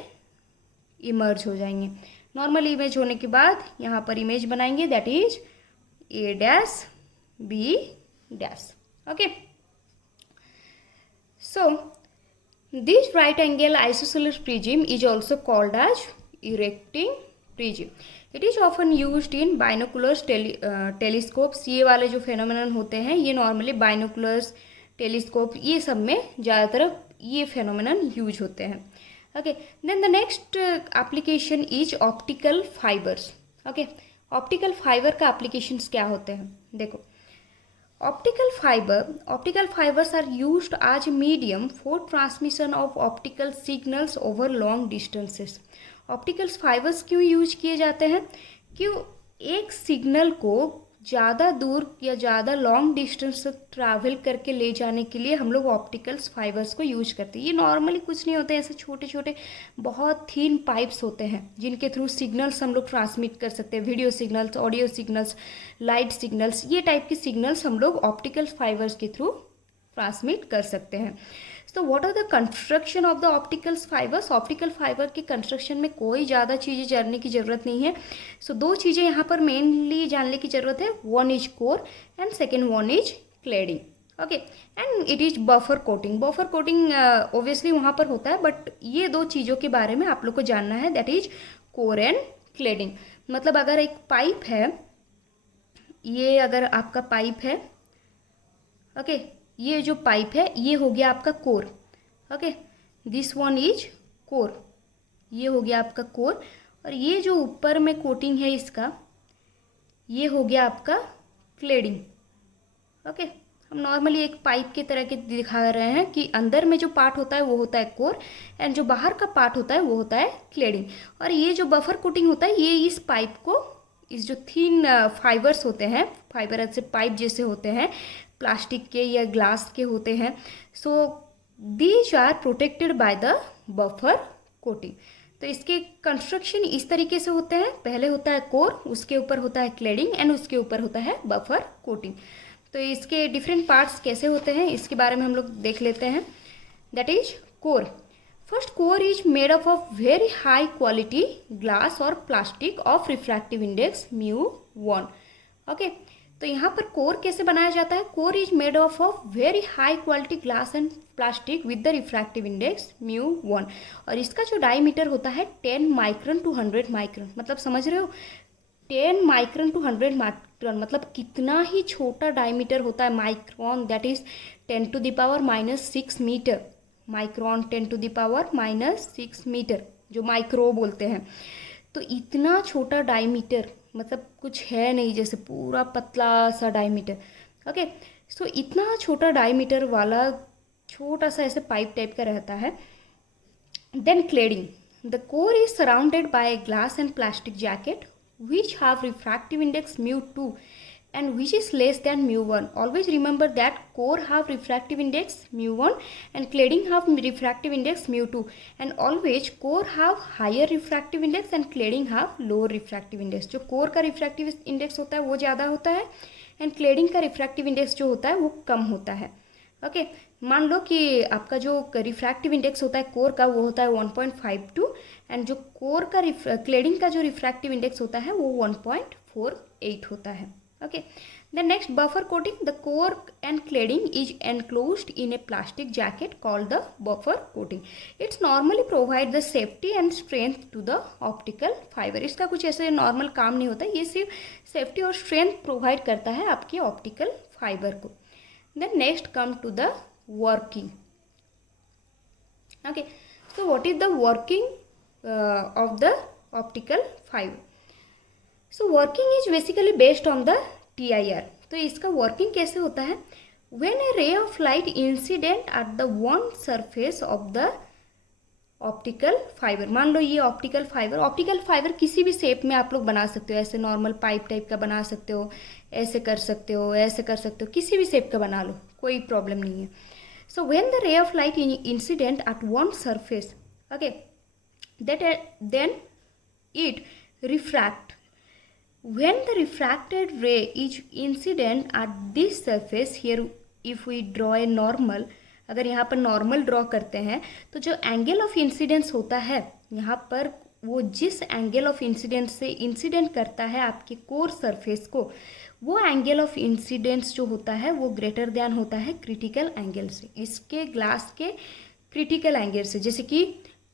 इमर्ज हो जाएंगे. नॉर्मल इमेज होने के बाद यहाँ पर इमेज बनाएंगे, that is A dash B dash. Okay, so this right angle isosceles prism is also called as erecting prism. It is often used in binoculars telescopes. ये वाले जो फेनोमेनन होते हैं ये नॉर्मली बाइनोकुलर्स टेलीस्कोप ये सब में ज़्यादातर ये फेनोमेनन यूज होते हैं. Okay, then the next application is optical fibres. Okay, optical fibre का एप्लीकेशंस क्या होते हैं, देखो. Optical fibres are used as medium for transmission of optical signals over long distances. Optical fibres क्यों यूज किए जाते हैं, क्यों एक सिग्नल को ज़्यादा दूर या ज़्यादा लॉन्ग डिस्टेंस ट्रैवल करके ले जाने के लिए हम लोग ऑप्टिकल फाइबर्स को यूज करते हैं. ये नॉर्मली कुछ नहीं होते, ऐसे छोटे छोटे बहुत थीन पाइप्स होते हैं जिनके थ्रू सिग्नल्स हम लोग ट्रांसमिट कर सकते हैं. Video signals, audio signals, light signals, ये टाइप के सिग्नल्स हम लोग ऑप्टिकल फाइबर्स के थ्रू ट्रांसमिट कर सकते हैं. तो what are the construction of the optical fibres. Optical fibre के कंस्ट्रक्शन में कोई ज़्यादा चीज़ें जानने की ज़रूरत नहीं है. सो दो चीज़ें यहाँ पर मेनली जानने की ज़रूरत है. One is core and second one is cladding. Okay, and it is buffer coating. Buffer coating obviously वहाँ पर होता है, बट ये दो चीज़ों के बारे में आप लोग को जानना है, that is core and cladding. मतलब अगर एक पाइप है, ये अगर आपका पाइप है, ओके, ये जो पाइप है ये हो गया आपका core. Okay, this one is core, ये हो गया आपका कोर. और ये जो ऊपर में कोटिंग है इसका, ये हो गया आपका क्लेडिंग. ओके, हम नॉर्मली एक पाइप के तरह के दिखा रहे हैं कि अंदर में जो पार्ट होता है वो होता है कोर एंड जो बाहर का पार्ट होता है वो होता है क्लेडिंग. और ये जो बफर कोटिंग होता है ये इस पाइप को, इस जो थीन फाइबर्स होते हैं, फाइबर ऐसे पाइप जैसे होते हैं, प्लास्टिक के या ग्लास के होते हैं, so these are protected by the buffer coating. तो इसके कंस्ट्रक्शन इस तरीके से होते हैं. पहले होता है कोर, उसके ऊपर होता है क्लेडिंग एंड उसके ऊपर होता है बफर कोटिंग. तो इसके डिफरेंट पार्ट्स कैसे होते हैं इसके बारे में हम लोग देख लेते हैं. That is core. First, core is made up of very high quality glass और plastic of refractive index μ1. Okay, तो यहाँ पर कोर कैसे बनाया जाता है? Core is made of very high quality glass and plastic with the refractive index μ1, और इसका जो डायमीटर होता है 10 माइक्रोन टू 100 माइक्रोन, मतलब समझ रहे हो 10 माइक्रोन टू 100 माइक्रोन, मतलब कितना ही छोटा डायमीटर होता है micron, that is 10⁻⁻6 metre, micron 10⁻⁻6 metre जो माइक्रो बोलते हैं। तो इतना छोटा डायमीटर मतलब कुछ है नहीं, जैसे पूरा पतला सा डायमीटर। ओके, सो इतना छोटा डायमीटर वाला छोटा सा ऐसे पाइप टाइप का रहता है। Then cladding, the core is surrounded by glass and plastic jacket which have refractive index μ2 and which is less than μ1. Always remember that core have refractive index μ1 and cladding have refractive index μ2, and always core have higher refractive index and cladding have lower refractive index. जो core का refractive index होता है वो ज़्यादा होता है and cladding का refractive index जो होता है वो कम होता है। ओके, मान लो कि आपका जो रिफ्रैक्टिव इंडेक्स होता है कोर का वो होता है 1.52 एंड जो कोर का क्लेडिंग का जो रिफ्रैक्टिव इंडेक्स होता है वो 1.48 होता है। Okay, the next buffer coating, the core and cladding is enclosed in a plastic jacket called the buffer coating. It's normally provide the safety and strength to the optical fibre. इसका कुछ ऐसे normal काम नहीं होता, ये सिर्फ safety और strength provide करता है आपके ऑप्टिकल फाइबर को। Then next come to the working. Okay, so what is the working of the optical fiber? So working is basically based on the TIR. तो इसका working कैसे होता है? When a ray of light incident at the one surface of the optical fibre, मान लो ये optical fibre किसी भी shape में आप लोग बना सकते हो, ऐसे नॉर्मल पाइप टाइप का बना सकते हो, ऐसे कर सकते हो, ऐसे कर सकते हो, किसी भी शेप का बना लो, कोई प्रॉब्लम नहीं है। So when the ray of light incident at one surface, okay, then it refract, when the refracted ray is incident at this surface, here if we draw a normal, अगर यहाँ पर normal draw करते हैं तो जो angle of incidence होता है यहाँ पर, वो जिस एंगल ऑफ इंसिडेंस से इंसिडेंट करता है आपके कोर सरफेस को, वो एंगल ऑफ इंसिडेंस जो होता है वो ग्रेटर देन होता है क्रिटिकल एंगल से, इसके ग्लास के क्रिटिकल एंगल से। जैसे कि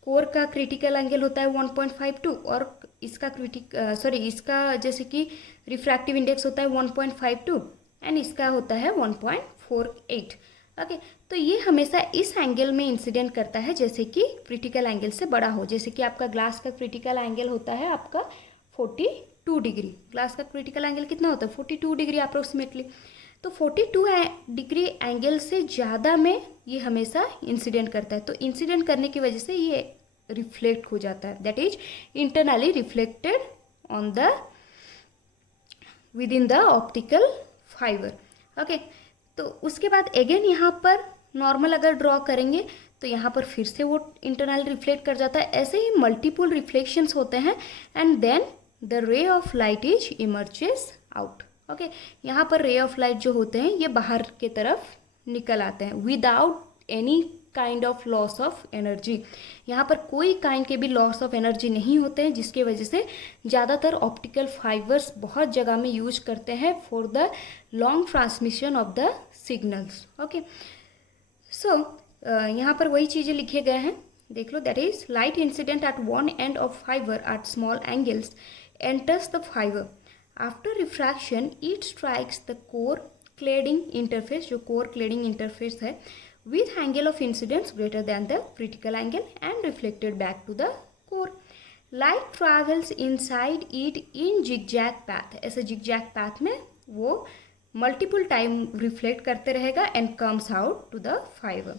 कोर का क्रिटिकल एंगल होता है 1.52 और इसका इसका जैसे कि रिफ्रैक्टिव इंडेक्स होता है 1.52 एंड इसका होता है 1.48। ओके, तो ये हमेशा इस एंगल में इंसिडेंट करता है जैसे कि क्रिटिकल एंगल से बड़ा हो। जैसे कि आपका ग्लास का क्रिटिकल एंगल होता है आपका 42 डिग्री, ग्लास का क्रिटिकल एंगल कितना होता है 42 डिग्री अप्रोक्सीमेटली। तो 42 डिग्री एंगल से ज़्यादा में ये हमेशा इंसिडेंट करता है। तो इंसिडेंट करने की वजह से ये रिफ्लेक्ट हो जाता है, that is internally reflected on the with in the optical fibre. Okay, तो उसके बाद अगेन यहाँ पर नॉर्मल अगर ड्रॉ करेंगे तो यहाँ पर फिर से वो इंटरनल रिफ्लेक्ट कर जाता है। ऐसे ही मल्टीपल रिफ्लेक्शंस होते हैं and then the ray of light is emerges out. Okay, यहाँ पर रे ऑफ लाइट जो होते हैं ये बाहर के तरफ निकल आते हैं without any kind of loss of energy. यहाँ पर कोई काइंड के भी लॉस ऑफ एनर्जी नहीं होते हैं, जिसके वजह से ज़्यादातर ऑप्टिकल फाइबर्स बहुत जगह में यूज करते हैं for the long transmission of the signals. Okay, so यहाँ पर वही चीज़ें लिखे गए हैं, देख लो, that is light incident at one end of fibre at small angles enters the fibre after refraction it strikes the core cladding interface, जो कोर क्लेडिंग इंटरफेस है, with angle of incidence greater than the critical angle and reflected back to the core. Light travels inside it in zigzag path, ऐसे zigzag path में वो multiple time reflect करते रहेगा and comes out to the fiber.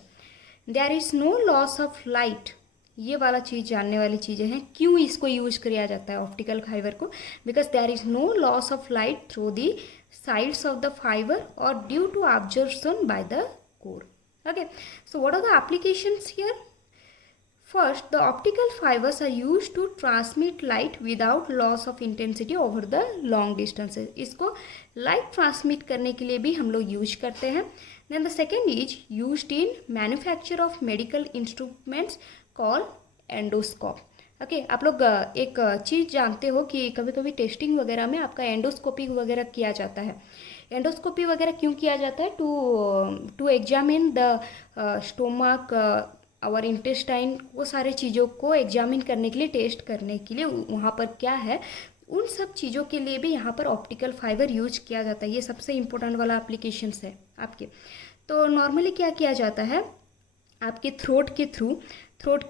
There is no loss of light. ये वाला चीज़ जानने वाली चीज़ें हैं, क्यों इसको यूज किया जाता है ऑप्टिकल फाइबर को, because there is no loss of light through the sides of the fibre और due to observation by the core. Okay, so what are the applications here? First, the optical fibers are used to transmit light without loss of intensity over the long distances. इसको light transmit करने के लिए भी हम लोग use करते हैं. Then the second is used in manufacture of medical instruments called endoscope. Okay, आप लोग एक चीज़ जानते हो कि कभी कभी टेस्टिंग वगैरह में आपका एंडोस्कोपी वगैरह किया जाता है. एंडोस्कोपी वगैरह क्यों किया जाता है? To examine the stomach, our intestine, वो सारे चीज़ों को एग्जामिन करने के लिए, टेस्ट करने के लिए वहाँ पर क्या है, उन सब चीज़ों के लिए भी यहाँ पर ऑप्टिकल फाइबर यूज किया जाता है। ये सबसे इम्पोर्टेंट वाला एप्लीकेशंस है आपके। तो नॉर्मली क्या किया जाता है, आपके थ्रोट के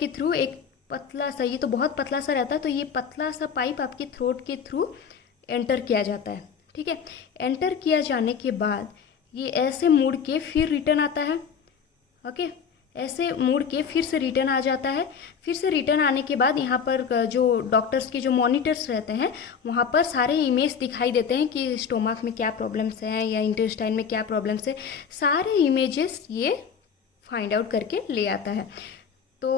थ्रू एक पतला सा, ये तो बहुत पतला सा रहता है, तो ये पतला सा पाइप आपके थ्रोट के थ्रू एंटर किया जाता है, ठीक है। एंटर किया जाने के बाद ये ऐसे मुड़ के फिर रिटर्न आता है, ओके, ऐसे मुड़ के फिर से रिटर्न आ जाता है। फिर से रिटर्न आने के बाद यहाँ पर जो डॉक्टर्स के जो मॉनिटर्स रहते हैं वहाँ पर सारे इमेज दिखाई देते हैं कि स्टोमक में क्या प्रॉब्लम्स हैं या इंटेस्टाइन में क्या प्रॉब्लम्स है, सारे इमेजेस ये फाइंड आउट करके ले आता है। तो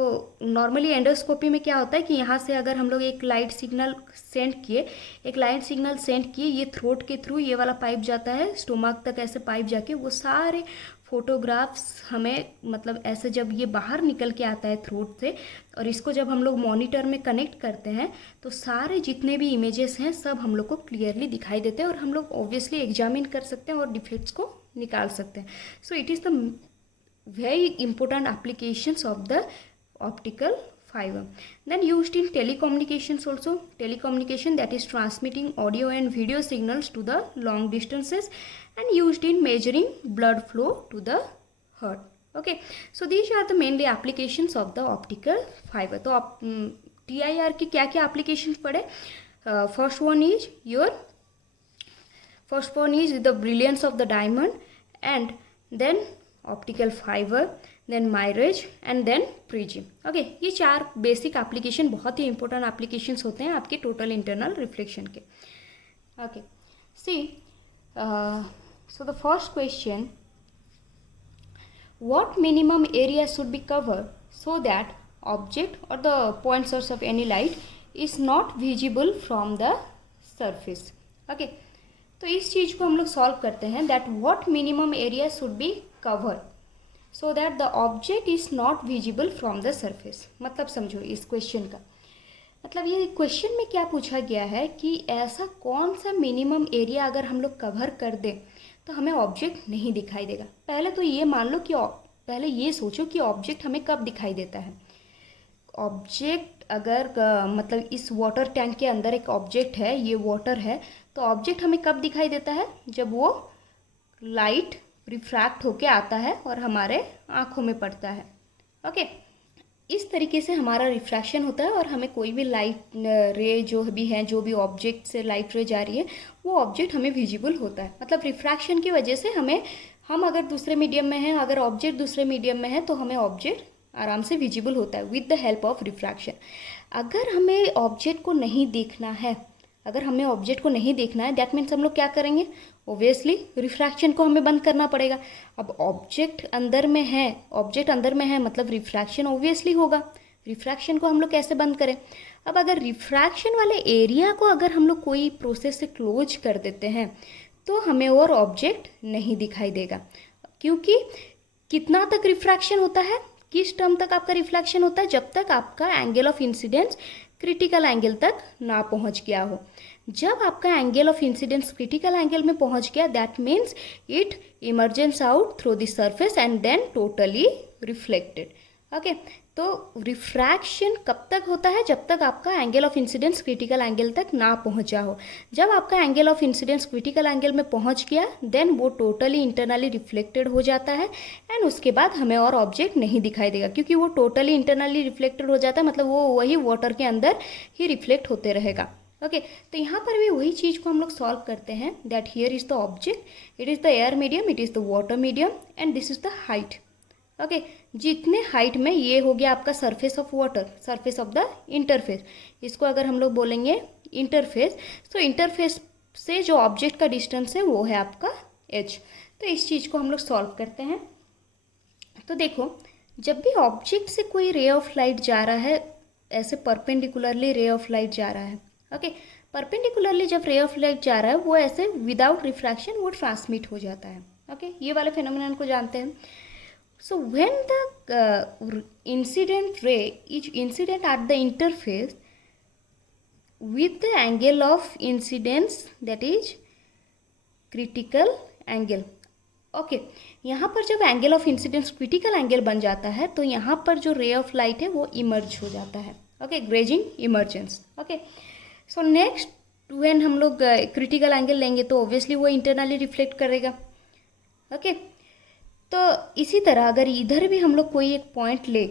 नॉर्मली एंडोस्कोपी में क्या होता है कि यहाँ से अगर हम लोग एक लाइट सिग्नल सेंड किए, ये थ्रोट के थ्रू ये वाला पाइप जाता है स्टोमक तक, ऐसे पाइप जाके वो सारे फोटोग्राफ्स हमें, मतलब ऐसे जब ये बाहर निकल के आता है थ्रोट से, और इसको जब हम लोग मॉनिटर में कनेक्ट करते हैं तो सारे जितने भी इमेजेस हैं सब हम लोग को क्लियरली दिखाई देते हैं और हम लोग ऑब्वियसली एग्जामिन कर सकते हैं और डिफेक्ट्स को निकाल सकते हैं। So it is the very important applications of the optical fiber. Then used in telecommunications also, telecommunication, that is transmitting audio and video signals to the long distances, and used in measuring blood flow to the heart. Okay, so these are the mainly applications of the optical fiber. तो आप TIR के क्या क्या applications पढ़े? First one is the brilliance of the diamond, and then optical fiber, then mirage and then prism. Okay, ये 4 basic application बहुत ही important applications होते हैं आपके टोटल इंटरनल रिफ्लेक्शन के। Okay, see, so the first question, what minimum area should be covered so that object और the point source of any light is not visible from the surface. Okay, तो इस चीज़ को हम लोग solve करते हैं, that what minimum area should be covered so that the object is not visible from the surface. मतलब समझो इस क्वेश्चन का मतलब, ये क्वेश्चन में क्या पूछा गया है कि ऐसा कौन सा मिनिमम एरिया अगर हम लोग कवर कर दें तो हमें ऑब्जेक्ट नहीं दिखाई देगा। पहले तो ये मान लो कि पहले ये सोचो कि ऑब्जेक्ट हमें कब दिखाई देता है। ऑब्जेक्ट अगर मतलब इस वाटर टैंक के अंदर एक ऑब्जेक्ट है, ये वाटर है, तो ऑब्जेक्ट हमें कब दिखाई देता है? जब वो लाइट रिफ्रैक्ट होके आता है और हमारे आँखों में पड़ता है। ओके, इस तरीके से हमारा रिफ्रैक्शन होता है और हमें कोई भी लाइट रे जो भी है, जो भी ऑब्जेक्ट से लाइट रे जा रही है, वो ऑब्जेक्ट हमें विजिबल होता है। मतलब रिफ्रैक्शन की वजह से हम अगर दूसरे मीडियम में हैं, अगर ऑब्जेक्ट दूसरे मीडियम में है, तो हमें ऑब्जेक्ट आराम से विजिबल होता है with the help of refraction. अगर हमें ऑब्जेक्ट को नहीं देखना है, दैट मीन्स हम लोग क्या करेंगे? ऑब्वियसली रिफ्रैक्शन को हमें बंद करना पड़ेगा। अब ऑब्जेक्ट अंदर में है मतलब रिफ्रैक्शन ऑब्वियसली होगा। रिफ्रैक्शन को हम लोग कैसे बंद करें? अब अगर रिफ्रैक्शन वाले एरिया को अगर हम लोग कोई प्रोसेस से क्लोज कर देते हैं तो हमें और ऑब्जेक्ट नहीं दिखाई देगा, क्योंकि कितना तक रिफ्रैक्शन होता है, किस टर्म तक आपका रिफ्लेक्शन होता है? जब तक आपका angle of incidence critical angle तक ना पहुंच गया हो। जब आपका angle of incidence critical angle में पहुंच गया, that means it emergence out through the surface and then totally reflected. Okay, तो रिफ्रैक्शन कब तक होता है? जब तक आपका angle of incidence critical angle तक ना पहुंचा हो। जब आपका angle of incidence critical angle में पहुंच गया, देन वो टोटली इंटरनली रिफ्लेक्टेड हो जाता है एंड उसके बाद हमें और ऑब्जेक्ट नहीं दिखाई देगा, क्योंकि वो टोटली इंटरनली रिफ्लेक्टेड हो जाता है, मतलब वो वही वाटर के अंदर ही रिफ्लेक्ट होते रहेगा। ओके, तो यहाँ पर भी वही चीज़ को हम लोग सॉल्व करते हैं, that here is the object, it is the air medium, it is the water medium and this is the height. Okay, जितने हाइट में ये हो गया आपका surface of water, surface of the interface, इसको अगर हम लोग बोलेंगे इंटरफेस, तो इंटरफेस से जो ऑब्जेक्ट का डिस्टेंस है वो है आपका h। तो इस चीज़ को हम लोग सॉल्व करते हैं। तो देखो, जब भी ऑब्जेक्ट से कोई रे ऑफ लाइट जा रहा है, ऐसे परपेंडिकुलरली रे ऑफ लाइट जा रहा है, ओके, परपेंडिकुलरली जब रे ऑफ लाइट जा रहा है वो ऐसे विदाउट रिफ्रैक्शन वो ट्रांसमिट हो जाता है। ओके, ये वाले फिनोमेनन को जानते हैं। So when the incident ray is incident at the interface with the angle of incidence that is critical angle. Okay, यहाँ पर जब angle of incidence critical angle बन जाता है तो यहाँ पर जो रे ऑफ लाइट है वो इमर्ज हो जाता है। Okay, grazing emergence. Okay, so next when हम लोग क्रिटिकल एंगल लेंगे तो ऑब्वियसली वो इंटरनली रिफ्लेक्ट करेगा। ओके, तो इसी तरह अगर इधर भी हम लोग कोई एक पॉइंट ले,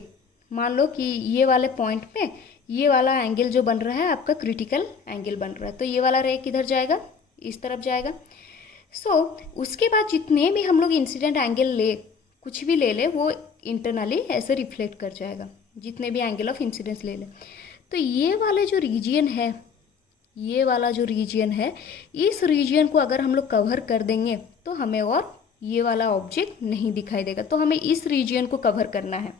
मान लो कि ये वाले पॉइंट पे ये वाला एंगल जो बन रहा है आपका क्रिटिकल एंगल बन रहा है, तो ये वाला रे किधर जाएगा, इस तरफ जाएगा। सो उसके बाद जितने भी हम लोग इंसिडेंट एंगल ले, कुछ भी ले ले, वो इंटरनली ऐसे रिफ्लेक्ट कर जाएगा, जितने भी एंगल ऑफ इंसिडेंस ले ले। तो ये वाले जो रीजियन है, ये वाला जो रीजियन है, इस रीजियन को अगर हम लोग कवर कर देंगे तो हमें और ये वाला ऑब्जेक्ट नहीं दिखाई देगा, तो हमें इस रीजियन को कवर करना है।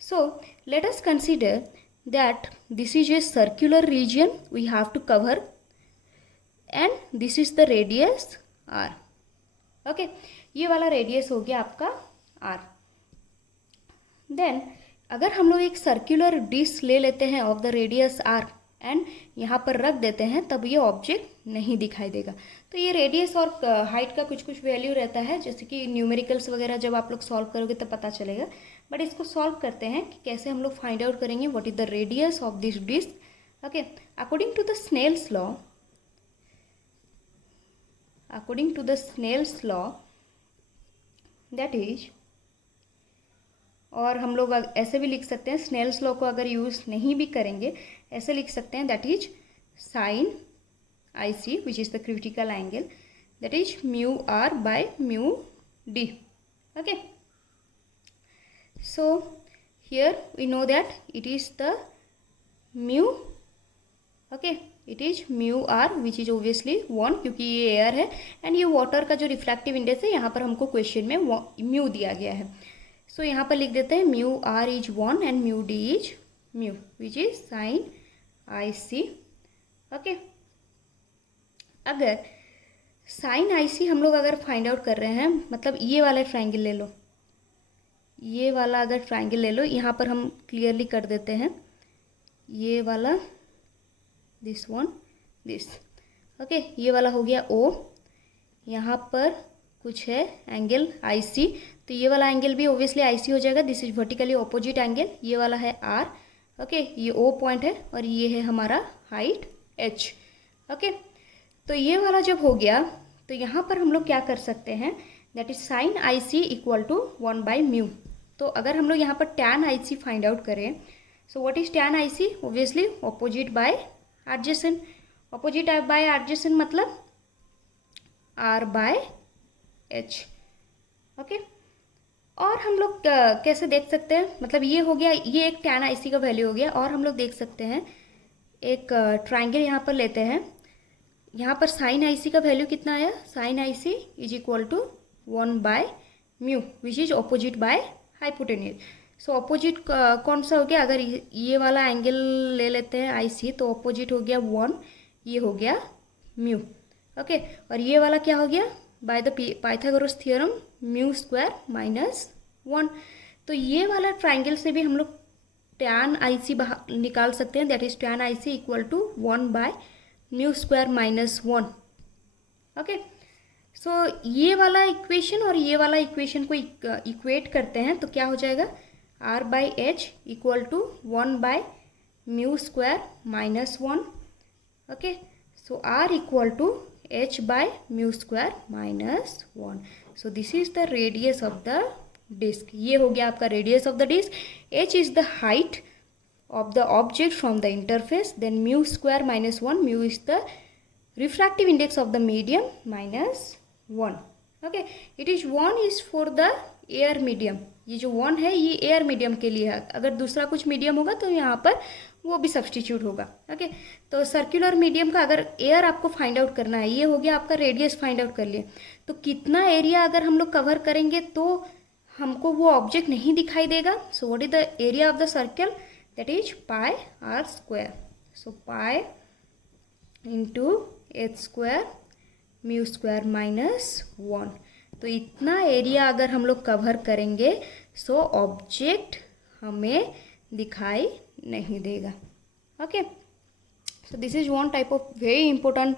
So let us consider that this is a circular region we have to cover and this is the radius R. Okay, ये वाला रेडियस हो गया आपका आर। देन अगर हम लोग एक सर्कुलर डिस्क ले लेते हैं of the radius R and यहाँ पर रख देते हैं, तब ये ऑब्जेक्ट नहीं दिखाई देगा। तो ये रेडियस और हाइट का कुछ कुछ वैल्यू रहता है, जैसे कि न्यूमेरिकल्स वगैरह जब आप लोग सॉल्व करोगे तो पता चलेगा। बट इसको सॉल्व करते हैं कि कैसे हम लोग फाइंड आउट करेंगे what is the radius of this disc. Okay, according to the Snell's law, according to the Snell's law, that is, और हम लोग ऐसे भी लिख सकते हैं, स्नेल्स लॉ को अगर यूज़ नहीं भी करेंगे ऐसे लिख सकते हैं, that is sine I C which is the critical angle, that is mu R by mu D. Okay, so here we know that it is the mu, okay, it is mu R which is obviously 1 क्योंकि ये air है, and ये water का जो refractive index है यहाँ पर हमको क्वेश्चन में म्यू दिया गया है। सो यहाँ पर लिख देते हैं mu R is 1 and mu D is mu which is sine I C. Okay, अगर साइन आई सी हम लोग अगर फाइंड आउट कर रहे हैं, मतलब ये वाला ट्राइंगल ले लो, ये वाला अगर ट्राइंगल ले लो, यहाँ पर हम क्लियरली कर देते हैं, ये वाला, दिस वन, दिस। ओके, ये वाला हो गया ओ, यहाँ पर कुछ है एंगल आई सी, तो ये वाला एंगल भी ओबियसली आई सी हो जाएगा, this is vertically opposite angle, ये वाला है आर। ओके, ये ओ पॉइंट है और ये है हमारा हाइट एच। ओके, तो ये वाला जब हो गया तो यहाँ पर हम लोग क्या कर सकते हैं, that is sine I C equal to 1 by mu. तो अगर हम लोग यहाँ पर टैन आई सी फाइंड आउट करें, so what is tan I C, obviously opposite by adjacent. Opposite by adjacent मतलब आर बाय एच। ओके, और हम लोग कैसे देख सकते हैं, मतलब ये हो गया, ये एक टैन आई सी का वैल्यू हो गया, और हम लोग देख सकते हैं एक ट्राइंगल यहाँ पर लेते हैं, यहाँ पर साइन आई सी का वैल्यू कितना आया, sine I C is equal to 1 by mu which is opposite by hypotenuse. So opposite कौन सा हो गया, अगर ये वाला एंगल ले लेते हैं आई सी तो ऑपोजिट हो गया 1, ये हो गया म्यू। ओके, और ये वाला क्या हो गया, by the Pythagoras theorem mu square minus 1। तो ये वाला ट्राइंगल से भी हम लोग टैन आई सी निकाल सकते हैं, that is tan I C equal to 1 by mu square minus 1। Okay, so ये वाला इक्वेशन और ये वाला इक्वेशन को इक्वेट करते हैं तो क्या हो जाएगा, R by H equal to 1 by mu square minus 1। Okay, so R equal to h by mu square minus 1. So this is the radius of the disk. ये हो गया आपका radius of the disk. h is the height of the object from the interface. Then mu square minus 1. Mu is the refractive index of the medium minus 1. Okay. It is 1 is for the air medium. ये जो 1 है ये air medium के लिए है, अगर दूसरा कुछ मीडियम होगा तो यहाँ पर वो भी सब्सटीट्यूट होगा। ओके, तो सर्कुलर मीडियम का अगर एयर आपको फाइंड आउट करना है, ये हो गया आपका रेडियस फाइंड आउट कर लिए, तो कितना एरिया अगर हम लोग कवर करेंगे तो हमको वो ऑब्जेक्ट नहीं दिखाई देगा। So what is the area of the circle, that is pi R square. So pi into H square mu square minus 1। तो इतना एरिया अगर हम लोग कवर करेंगे सो ऑब्जेक्ट हमें दिखाई नहीं देगा। Okay, so this is one type of very important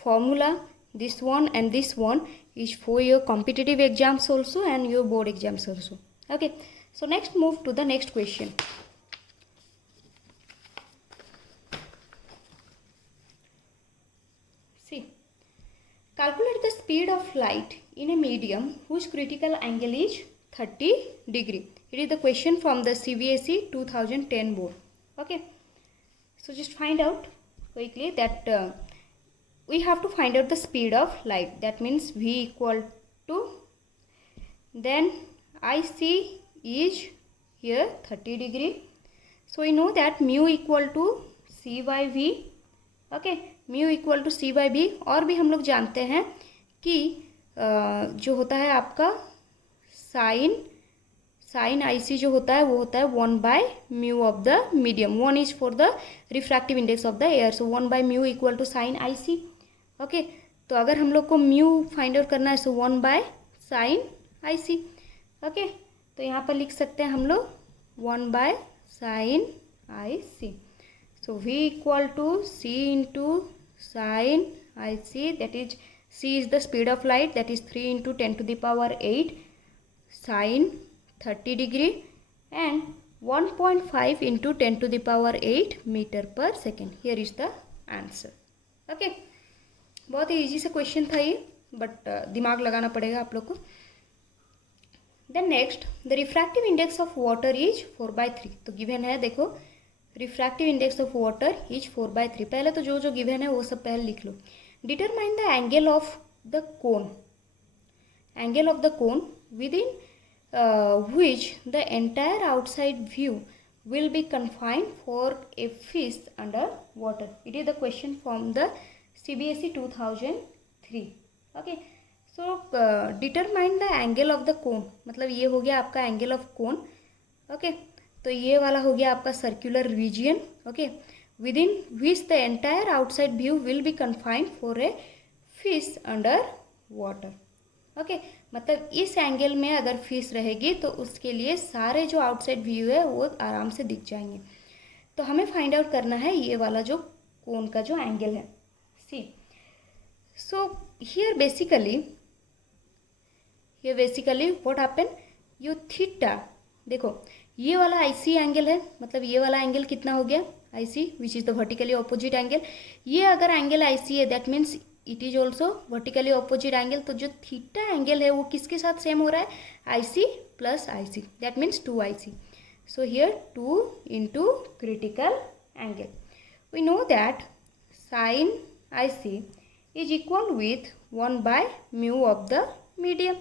formula, this one and this one, is for your competitive exams also and your board exams also. Okay, so next move to the next question. See, calculate the speed of light in a medium whose critical angle is 30 degree. It is the question from the CBSE 2010 board. Okay, so just find out quickly that we have to find out the speed of light. That means V equal to, then IC is here 30 degree. So we know that mu equal to C by V. Okay, mu equal to C by V. और भी हम लोग जानते हैं कि जो होता है आपका साइन IC जो होता है वो होता है 1 by mu of the medium. 1 is for the refractive index of the air. So 1 by mu equal to sin IC. Okay, तो अगर हम लोग को म्यू फाइंड आउट करना है so 1 by sine IC. Okay, तो यहाँ पर लिख सकते हैं हम लोग 1 by sine IC. So V equal to C into sine IC, that is C is the speed of light, that is 3 into 10 to the power 8 sine 30 degree and 1.5 into 10 to the power 8 metre per second. Here is the answer. Okay, बहुत ही easy सा question था ये, but दिमाग लगाना पड़ेगा आप लोग को. Then next, the refractive index of water is 4/3. तो गिवन है, देखो refractive index of water is 4/3. पहले तो जो जो गिवन है वो सब पहले लिख लो. Determine the angle of the cone, angle of the cone within which the entire outside view will be confined for a fish under water. It is the question from the CBSE 2003. Okay, so determine the angle of the cone. मतलब ये हो गया आपका angle of cone. Okay, तो ये वाला हो गया आपका circular region. Okay, within which the entire outside view will be confined for a fish under water. Okay, मतलब इस एंगल में अगर फिश रहेगी तो उसके लिए सारे जो आउटसाइड व्यू है वो आराम से दिख जाएंगे. तो हमें फाइंड आउट करना है ये वाला जो कोन का जो एंगल है. See, so here basically what happen, you theta, देखो ये वाला IC एंगल है, मतलब ये वाला एंगल कितना हो गया IC, which is the vertically opposite angle. ये अगर एंगल IC है that means it is also vertically opposite angle. तो जो थीटा एंगल है वो किसके साथ सेम हो रहा है, IC plus IC, that means 2IC. So here 2 into critical angle. We know that sine IC is equal with 1 by mu of the medium.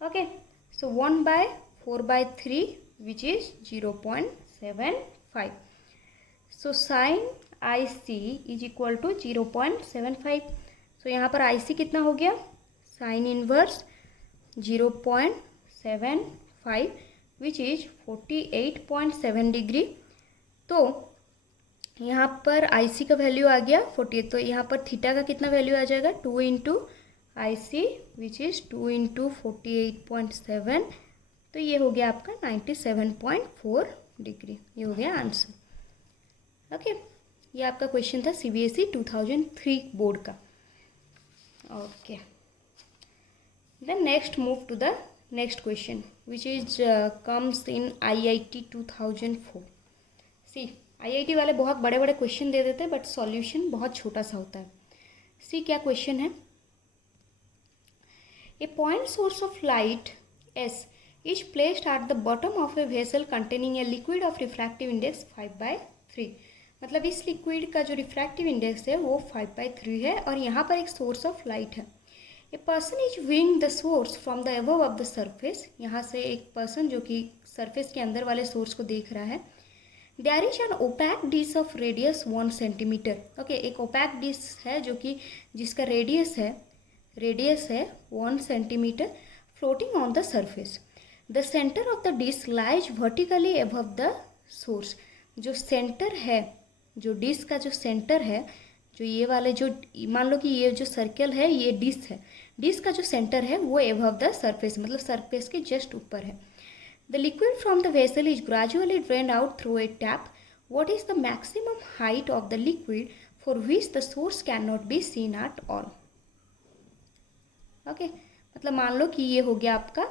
Okay, so 1 by 4/3 which is 0.75. So sin IC is equal to 0.75. So यहाँ पर IC कितना हो गया, sine inverse 0.75 which is 48.7 degree. तो यहाँ पर IC का value आ गया 48. तो यहाँ पर थीटा का कितना वैल्यू आ जाएगा, 2 into IC which is 2 into 48.7. तो ये हो गया आपका 97.4 डिग्री. ये हो गया आंसर. ओके, ये आपका क्वेश्चन था CBSE 2003 बोर्ड का. Okay, then next move to the next question which is comes in IIT 2004. See, IIT वाले बहुत बड़े बड़े क्वेश्चन दे देते हैं बट सॉल्यूशन बहुत छोटा सा होता है. सी, क्या क्वेश्चन है, a point source of light S is placed at the bottom of a vessel containing a liquid of refractive index 5/3. मतलब इस लिक्विड का जो रिफ्रैक्टिव इंडेक्स है वो 5/3 है और यहाँ पर एक सोर्स ऑफ लाइट है. A person is viewing the source from the above of the surface. यहाँ से एक पर्सन जो कि सरफेस के अंदर वाले सोर्स को देख रहा है. There is an opaque dish of radius 1 centimetre. Okay, एक ओपैक डिश है जो कि जिसका रेडियस है 1 centimetre floating on the surface. The centre of the dish lies vertically above the source. जो सेंटर है, जो डिश का जो सेंटर है, जो ये वाले जो मान लो कि ये जो सर्कल है ये डिश है, डिश का जो सेंटर है वो अबव द सरफेस, मतलब सरफेस के जस्ट ऊपर है. The liquid from the vessel is gradually drain out through a tap. What is the maximum height of the liquid for which the source can not be seen at all. Okay, मतलब मान लो कि ये हो गया आपका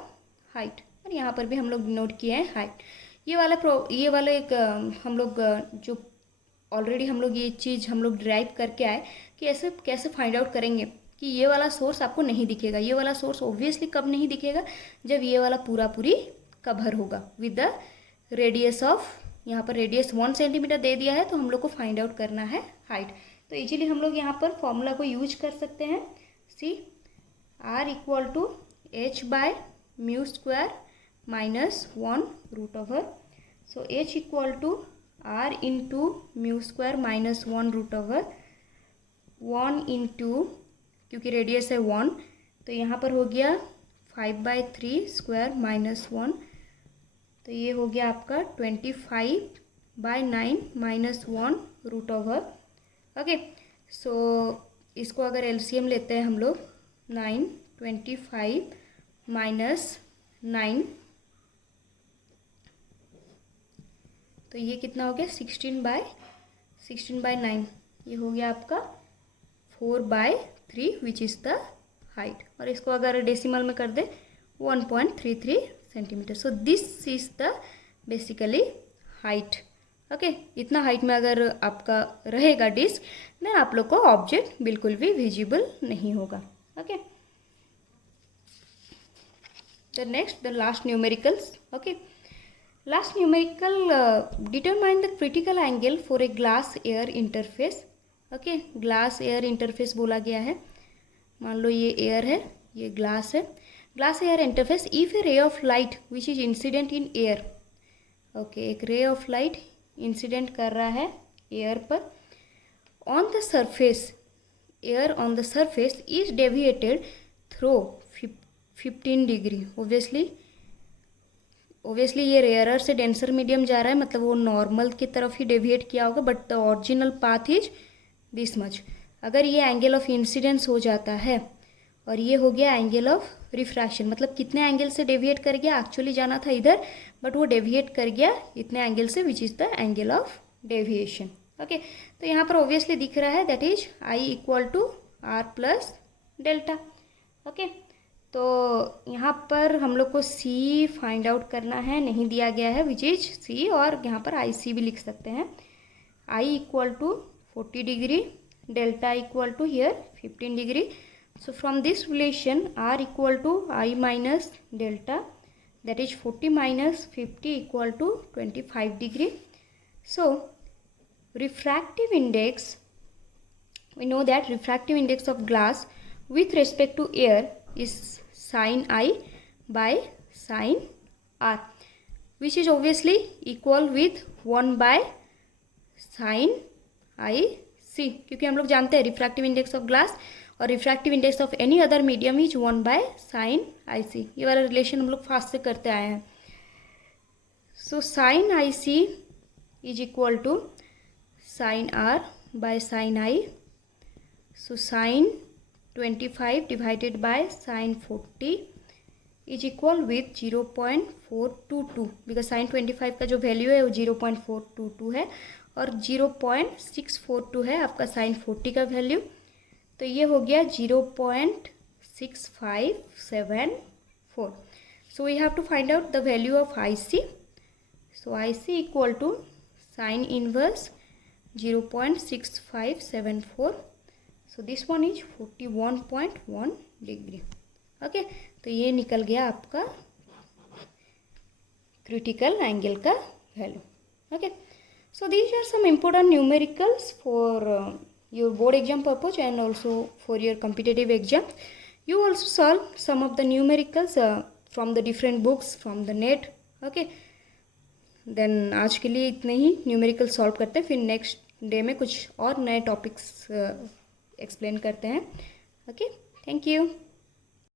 height, और यहाँ पर भी हम लोग डिनोट किए हैं हाइट। ये वाला एक हम लोग जो ऑलरेडी हम लोग ये चीज़ हम लोग ड्राइव करके आए कि ऐसे कैसे फाइंड आउट करेंगे कि ये वाला सोर्स आपको नहीं दिखेगा। ये वाला सोर्स ऑब्वियसली कब नहीं दिखेगा, जब ये वाला पूरी कवर होगा विद द रेडियस ऑफ, यहाँ पर रेडियस 1 सेंटीमीटर दे दिया है, तो हम लोग को फाइंड आउट करना है हाइट। तो इजीली हम लोग यहाँ पर फॉर्मूला को यूज कर सकते हैं। See R equal to H by mu square minus 1 root over, so H equal to R into mu square minus 1 root over 1 into, क्योंकि रेडियस है 1 तो यहाँ पर हो गया 5/3 स्क्वायर माइनस 1, तो ये हो गया आपका 25/9 माइनस 1 रूट ओवर। ओके, सो इसको अगर एलसीएम लेते हैं हम लोग 9, 25 माइनस 9, तो ये कितना हो गया 16/9, ये हो गया आपका 4/3 विच इज़ द हाइट, और इसको अगर डेसिमल में कर दे 1.33 centimetre. So this is the basically height. Okay, इतना हाइट में अगर आपका रहेगा डिस्क, देन आप लोग को ऑब्जेक्ट बिल्कुल भी विजिबल नहीं होगा। Okay, the next, the last numericals. Okay, last numerical, determine the critical angle for a glass air interface. Okay, glass air interface बोला गया है, मान लो ये एयर है, ये ग्लास है, ग्लास एयर इंटरफेस इफ ए रे of light which is incident in air. Okay, एक रे ऑफ लाइट इंसिडेंट कर रहा है एयर पर, on the surface, air on the surface is deviated through 15 degree. Obviously ये रेयरर से डेंसर मीडियम जा रहा है, मतलब वो नॉर्मल की तरफ ही डेविएट किया होगा, but the original path is this much. अगर ये एंगल ऑफ इंसिडेंस हो जाता है और ये हो गया एंगल ऑफ रिफ्रैक्शन, मतलब कितने एंगल से डेविएट कर गया, एक्चुअली जाना था इधर बट वो डेविएट कर गया इतने एंगल से, which is the angle of deviation. Okay, तो यहाँ पर ऑब्वियसली दिख रहा है that is i equal to r plus delta. Okay, तो यहाँ पर हम लोग को सी फाइंड आउट करना है, नहीं दिया गया है विच इज सी, और यहाँ पर आई सी भी लिख सकते हैं। I equal to 40 degree, delta equal to here 15 degree. So from this relation R equal to I minus delta, that is 40 minus 50 equal to 25 degree. So refractive index, we know that refractive index of glass with respect to air is sin I by sin R, which is obviously equal with 1 by sin I C, क्योंकि हम लोग जानते हैं refractive index of glass और refractive index of any other medium is 1 by sine I C. ये वाला relation हम लोग फास्ट से करते आए हैं। So sine I C is equal to sine r by sine i. So sine 25 divided by sine 40 is equal with 0.422, because sine 25 का जो वैल्यू है वो 0.422 है और 0.642 है आपका साइन 40 का वैल्यू, तो ये हो गया 0.6574। So we have to find out the value of i c. So i C equal to sine inverse 0.6574, so this one is 41.1 degree. Okay, तो ये निकल गया आपका क्रिटिकल एंगल का value. Okay, so these are some important numericals for your board exam purpose and also for your competitive exam. You also solve some of the numericals from the different books from the net. Okay, then आज के लिए इतने ही numerical solve करते हैं, फिर next day में कुछ और नए टॉपिक्स एक्सप्लेन करते हैं। Okay, thank you.